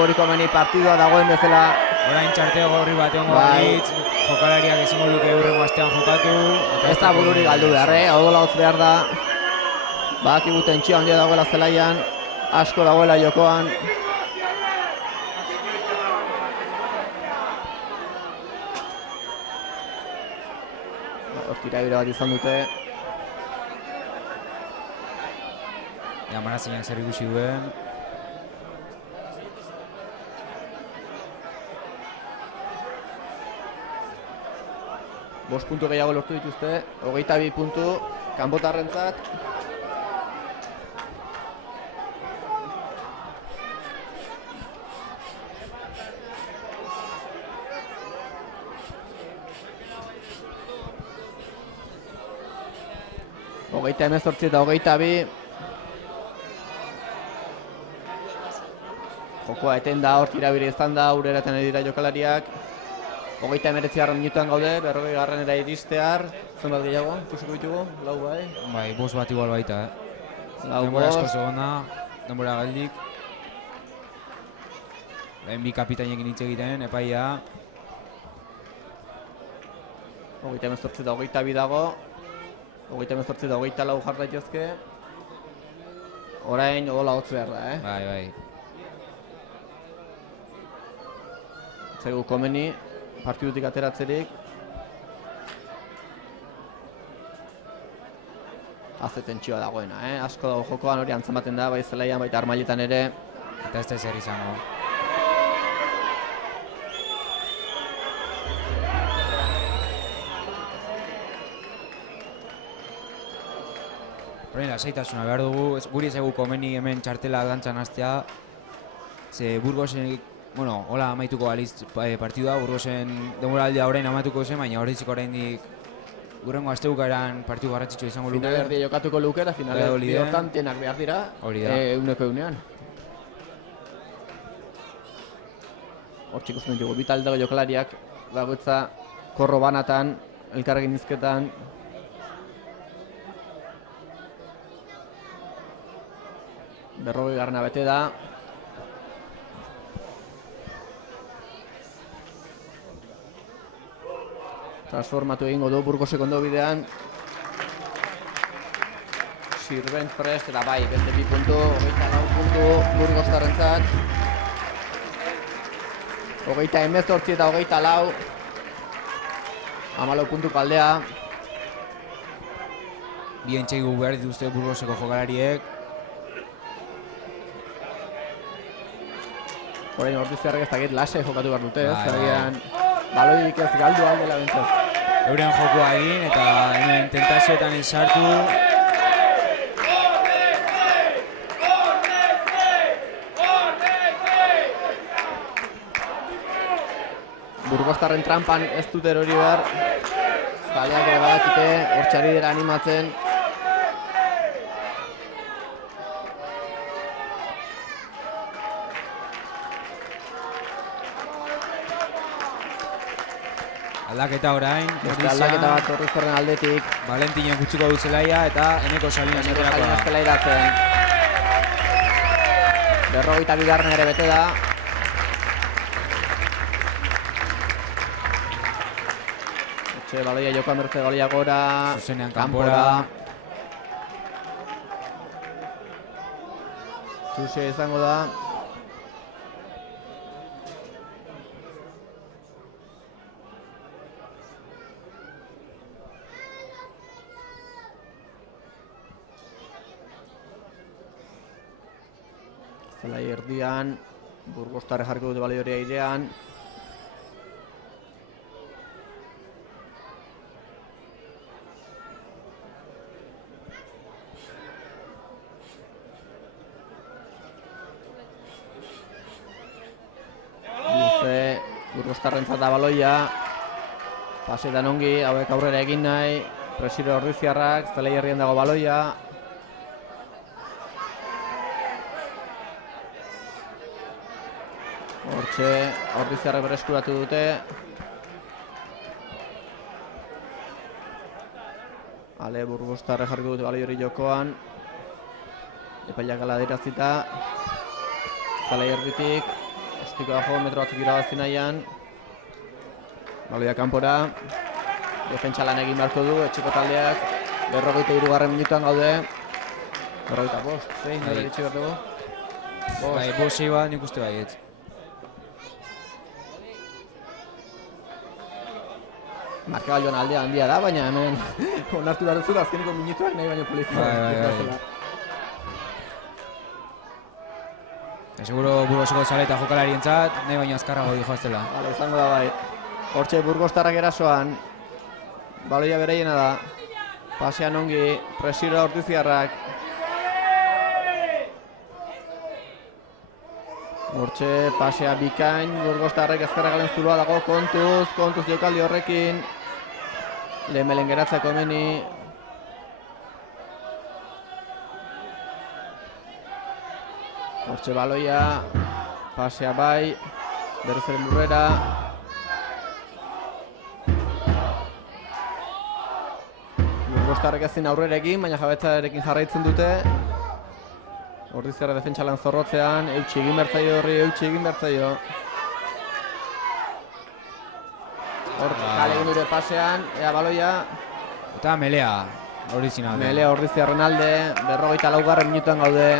hori komeni partidua dagoen bezala. Orain txarteo gorri bat egongo balitz, jokalariak ezingo luke hurrengo astean jokatu. Ez da bururik galdu behar, odola hotz behar da. Badakigu tentsio handia dagoela zelaian, asko dagoela jokoan. Hor tirabira bat izan dute. Marazinak zer ikusi duen. Bost puntu gehiago lortu dituzte, 22 puntu, kanpotarrentzat. Hogeita 18 eta 22. Jokoa eten da, hor tirabiri izan da, ureraten ari dira jokalariak. 39. minutuan gaude, 40. iristear. Zenbat gehiago, ikusiko ditugu, lau bai. Bai, bost bat igual baita, Denbora asko zegona, denbora galdik. Lehen bi kapitainekin hitz egiten, epaia. 38 eta 22 dago. 38 eta 24 jar daitezke. Orain odola hotz behar da, Bai. Zaigu komeni, partidutik ateratzerik. Haze tentsioa dagoena, asko dago jokoan hori antzematen da, bai zelaian, baita armailetan ere. Eta ez da ezer izango. Horrein lasaitasuna behar dugu, guri ez egu komeni hemen txartela dantzan hastea. Ze Burgosen, hola amaituko baliz partidua, Burgosen denboraldia orain amatuko zen, baina horretzik oraindik gurrengo astebukaeran partidu garrantzitsua izango luke. Finalerdia jokatuko luke eta finalerdia hortan tenak behar dira, euneko eunean. Hortzik ikusten ditugu, bi taldeko jokalariak bakoitza korro banatan, elkarrekin izketan. Berrogei garrana bete da. Transformatu egingo du Burgosek ondo bidean. Sirvent prest eta bai, beste 2 puntu, 24 puntu Burgostarrentzat. 28 eta 24. 14 puntu kaldea. Bien txegu behar dituzte Burgoseko jokalariek. Orain Ordiziarrek ez dakit lase jokatu behar dute, zergian baloik ez galdu aldela bentzat. Euren jokoa egin eta hemen tentazioetan sartu. Burgostarren trampan ez dute erori behar. Zaleak ere badakite, hortxari dira animatzen. Aldaketa orain, Aldaketa bat Orrizkorren aldetik. Valentinen kutsiko du zelaia eta Eneko Salinas aterakoa. Zelairatzen. 52 ere bete da. Etxe baloia jokoan bertze baloia gora. Zuzenean kanpora. Txuxe izango da. Zelai erdian, Burgostarre jarriko dute baloi hori airean. Luze, Burgostarrentzat da baloia. Pasetan ongi, hauek aurrera egin nahi. Presiro Ordiziarrak, Zelai herrian dago baloia. Hortxe, Ordiziarrek bereskuratu dute. Ale, Burgostarrek jarriko dute baloi hori jokoan. Epaileak ala adierazita. Zelai erditik. Ostiko dago, metro batzuk irabazti nahian. Baloia kanpora. Defentsa lan egin beharko du, etxeko taldeak. 53. minutuan gaude. 45, zein, nire etxe behar dugu? Bai, bost sei bat nik uste baiet. Markagailuan aldea handia da, baina hemen onartu behar duzu da azkeneko minutuak nahi baino polizia. Bai. Seguro Burgoseko zale eta jokalarientzat nahi baino azkarrago dijo ez dela. Bale, izango da bai. Hortxe Burgostarrak erasoan. Baloia bereiena da. Pasean ongi, presira Ordiziarrak. Hortxe pasea bikain, Burgostarrek ezkerra galen zuloa dago, kontuz jokaldi horrekin. Lehemelen geratzeko meni. Hortxe baloia, pasea bai, berriz ere lurrera. Burgostarrek ezin aurrerekin, baina jabetzarekin jarraitzen dute. Ordiziarra defentsa lan zorrotzean, eutxi egin bertzaio horri, eutxi egin bertzaio. Hor, kale egin dure pasean, ea baloia. Eta Melea, Ordiziarren alde. Melea Ordiziarren alde, 54. minutuan gaude.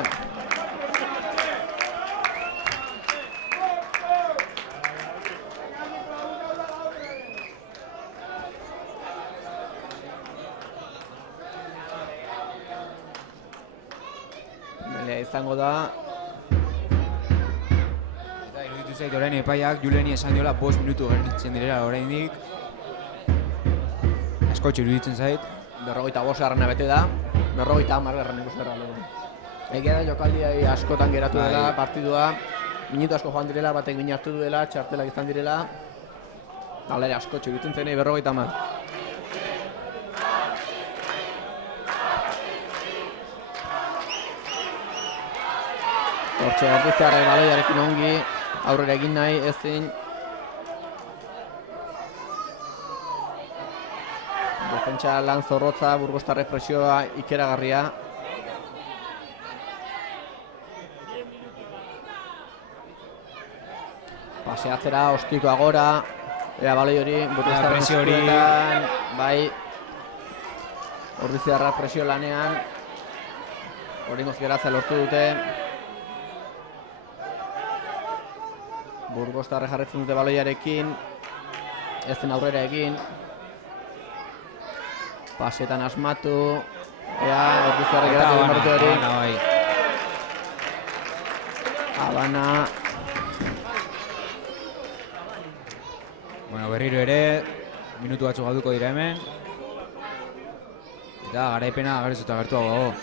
Izango da. Eta iruditu zait orain epaiak Juleni esan diola 5 minutu gelditzen direla oraindik. Askotxo iruditzen zait. 55. bete da. 50. ikusera. Egia da jokaldi askotan geratu dela partidua. Minutu asko joan direla, batek bina hartu duela, txartelak izan direla. Hala ere askotxo iruditzen zenei 50. Hortxe, Ordiziarrek baloiarekin ongi, aurrera egin nahi, ezin. Defentsa lan zorrotza, Burgostarrek presioa ikeragarria. Paseatzera, ostikoa gora. Ea baloi hori, Burgostarren eskuetan. Bai. Ordiziarrak presio lanean. Horingoz geratzea lortu dute. Burgostarrek jarretzen dute baloiarekin. Ez den aurrera egin. Pasetan asmatu. Ea, Ordiziarrek geratu den martu hori. Habana. Bueno, berriro ere, minutu batzuk galduko dira hemen. Eta garaipena agertzu eta gertuago.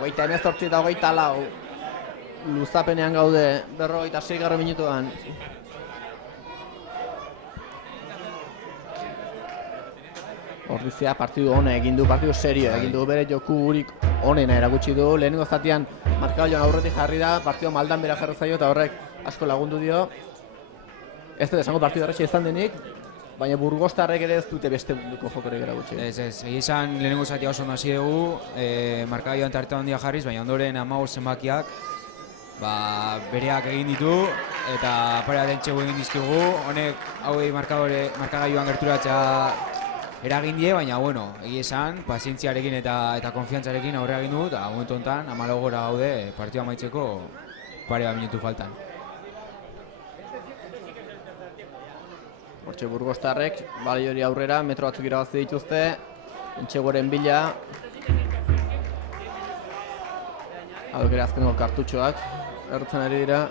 28 eta 24. Luzapenean gaude, 56. minutuan. Ordizia partidu ona egin du, partidu serioa egin du, bere jokurik onena erakutsi du. Lehenengo zatian markagailuan aurretik jarri da, partidu maldan bera jarri zaio eta horrek asko lagundu dio. Ez dut esango partidu erretxe izan denik, baina Burgostarrek ere ez dute beste munduko jokorek erakutsi. Ez, egia esan lehenengo zatia oso ondo hasi dugu, markagailuan tarte handia jarriz, baina ondoren 15 zenbakiak bereak egin ditu eta pare bat entxegu egin dizkigu. Honek hauei markagailuan gerturatzea eragin die, baina bueno, egia esan, pazientziarekin eta konfiantzarekin aurre egin du, eta momentu honetan 14 gora gaude partida amaitzeko pare bat minutu faltan. Hortxe Burgostarrek, bali hori aurrera, metro batzuk irabazi dituzte, entxegoren bila. Aukera azkeneko kartutxoak, errutzen ari dira.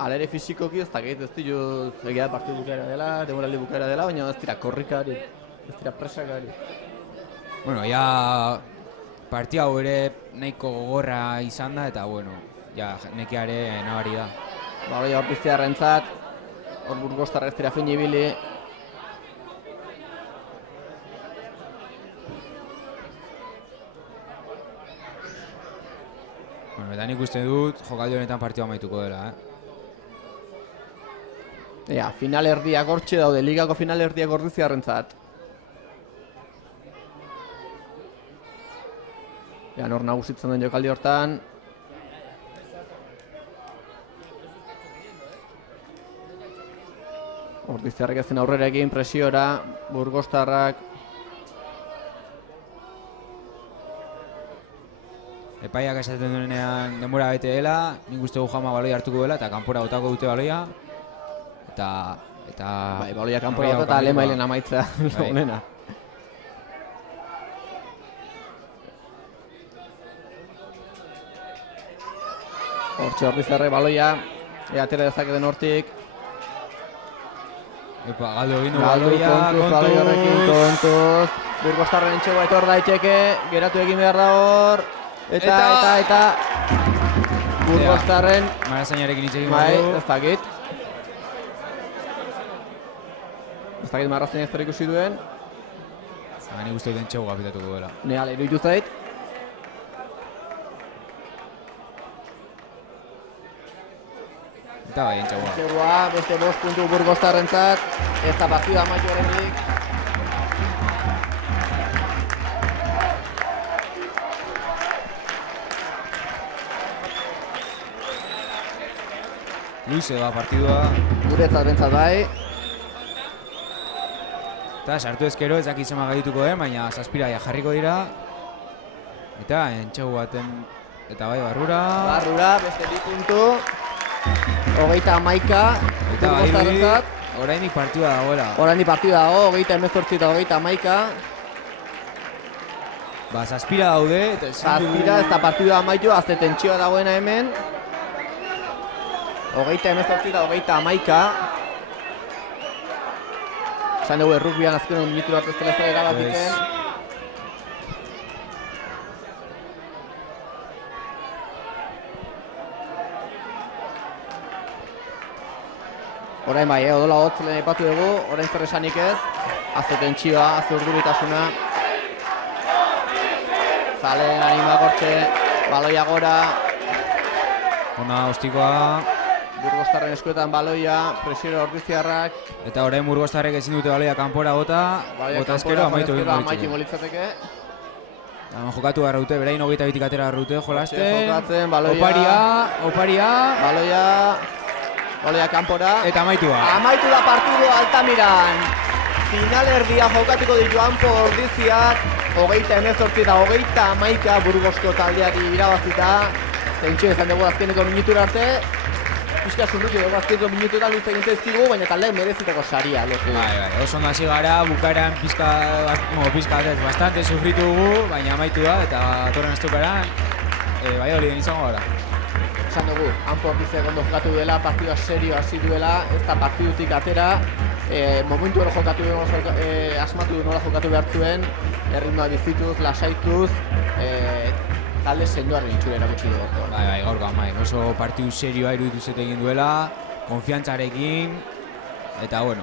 Alere fizikoki ez dakit, ez ditu egia partidu bukaera dela, demoraldi bukaera dela, baina ez dira korrikari, ez dira presakari. Bueno, ja partida hau ere nahiko gogorra izan da eta bueno, ja nekeare nabari da. Baloia Orpiztiarrentzat, hor Burgostarra ez dira fin ibili. Bueno, eta nik uste dut jokaldi honetan partida amaituko dela, Final erdiak hortxe daude, ligako final erdiak Orpiztiarrentzat. Nor nagusitzen den jokaldi hortan. Orpiztiarrek ezin aurrera egin presiora, Burgostarrak. Epaiak esaten duenean denbora bete dela, nik uste gu jama baloia hartuko dela eta kanpora botako dute baloia. Bai, baloia kanpora bota eta lemailen amaitzea honena. Hortxe Orpiztiarrek baloia, atera dezaketen hortik. Epa, galdu egin du baloia, kontuz. Burgostarren entxegoa etor daiteke, geratu egin behar da hor. Eta Burgostarren Marazainarekin hitz egin bai, badu. ez dakit. Ez dakit Marazain ez ikusi duen. Nik uste dut entxegu kapitatuko dela. Neala iruditu zait. Eta bai, entxegua. Entxegua, beste 5 puntu Burgostarrentzat. Ez da partida amaitu horrendik. Luze da partidua. Guretzat bentzat bai. Eta sartu ezkero ez dakit zema gaituko den, baina zazpira jarriko dira. Eta entxegu baten, eta bai barrura. Barrura, beste 2 puntu. 31 Burgostarrentzat. Orainik partida dagoela. Oraindik partida dago, 28 eta 31. Zazpira daude. Zazpira, ez da partida amaitu, azte tentsioa dagoena hemen. 28 eta 31. Esan dugu errukbian azkenen minutu bat ez dela ez erabakitzen. Orain bai, odola hotz lehen aipatu dugu, orain zer esanik ez. Azte tentsioa, azte urduritasuna. Zalen animak hortxe, baloia gora. Ona ostikoa. Burgostarren eskuetan baloia, presiora Orpiztiarrak. Eta orain Burgostarrek ezin dute baloia kanpora bota ezkero amaitu egin litzateke. Jokatu garra dute, berain 22 atera garra dute, jolasten. Jokatzen, baloia. Oparia. Baloia kanpora. Eta amaitua. Amaitu da partidu Altamiran. Final erdia jokatuko ditu Anpo Ordiziak. 28 eta 31 Burgosko taldeari irabazita. Tentsio izan dugu azkeneko minutura arte. Pizka zurruti dugu azkeneko minutura luze egin zaizkigu, baina taldeak merezitako saria. Bai, oso ondo hasi gara, bukaeran pizka bastante sufritu dugu, baina amaitu da eta atorren estuperan bai hori izango gara. Esan dugu, Anpo Ordiziak ondo jokatu duela, partidua serio hasi duela, ez da partidutik atera. Momentu hori jokatu asmatu nola jokatu behar zuen, erritmoa bizituz, lasaituz, talde sendoaren itxura erakutsi du gaurko. Bai, gaurkoan bai, oso partidu serioa iruditu zete egin duela, konfiantzarekin, eta bueno,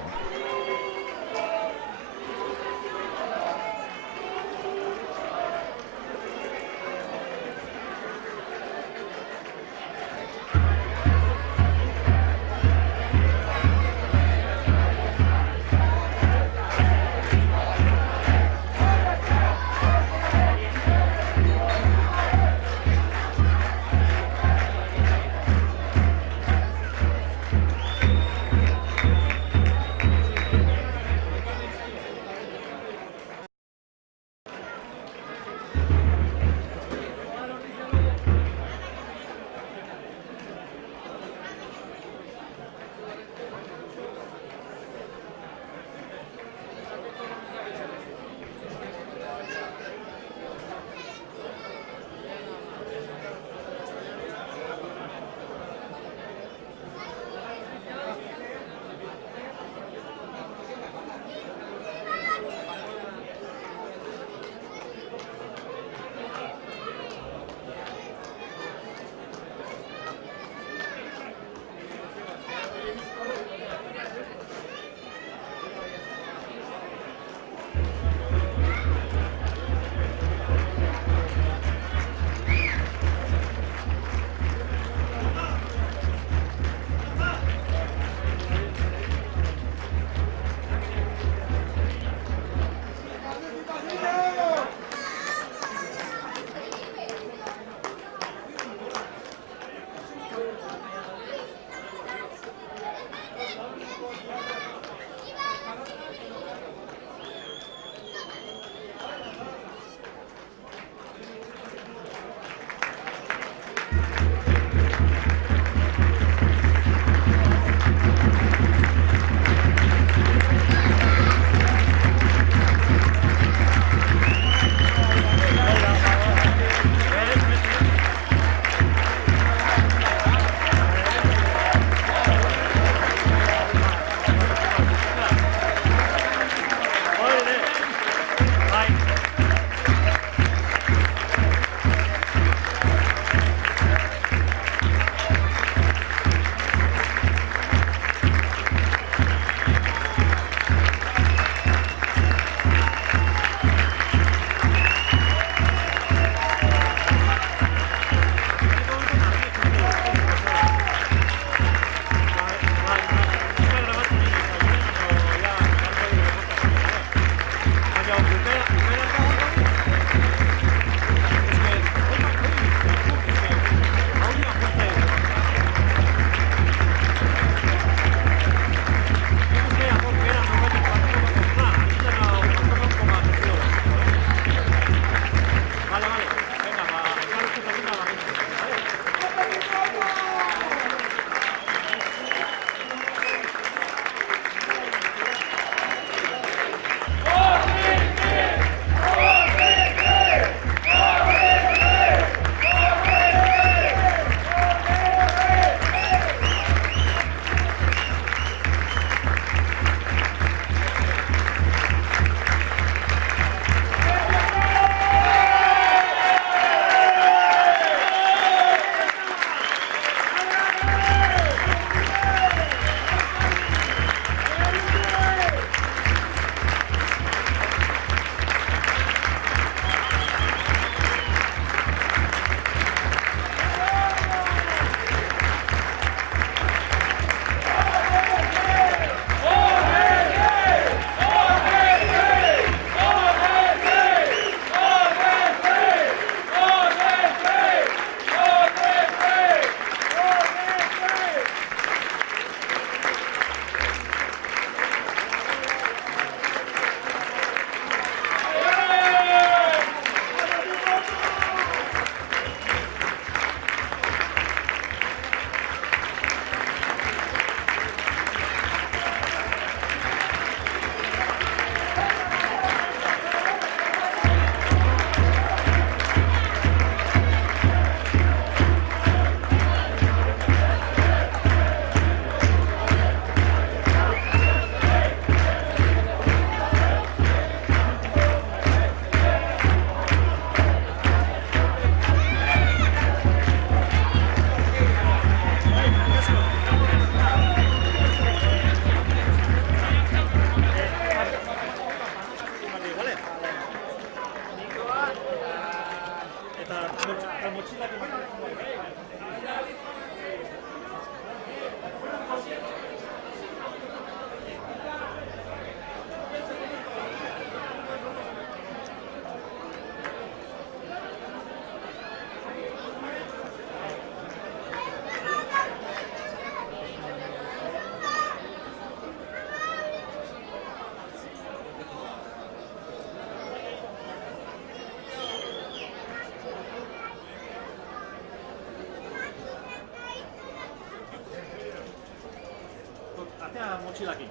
baina motxilakin.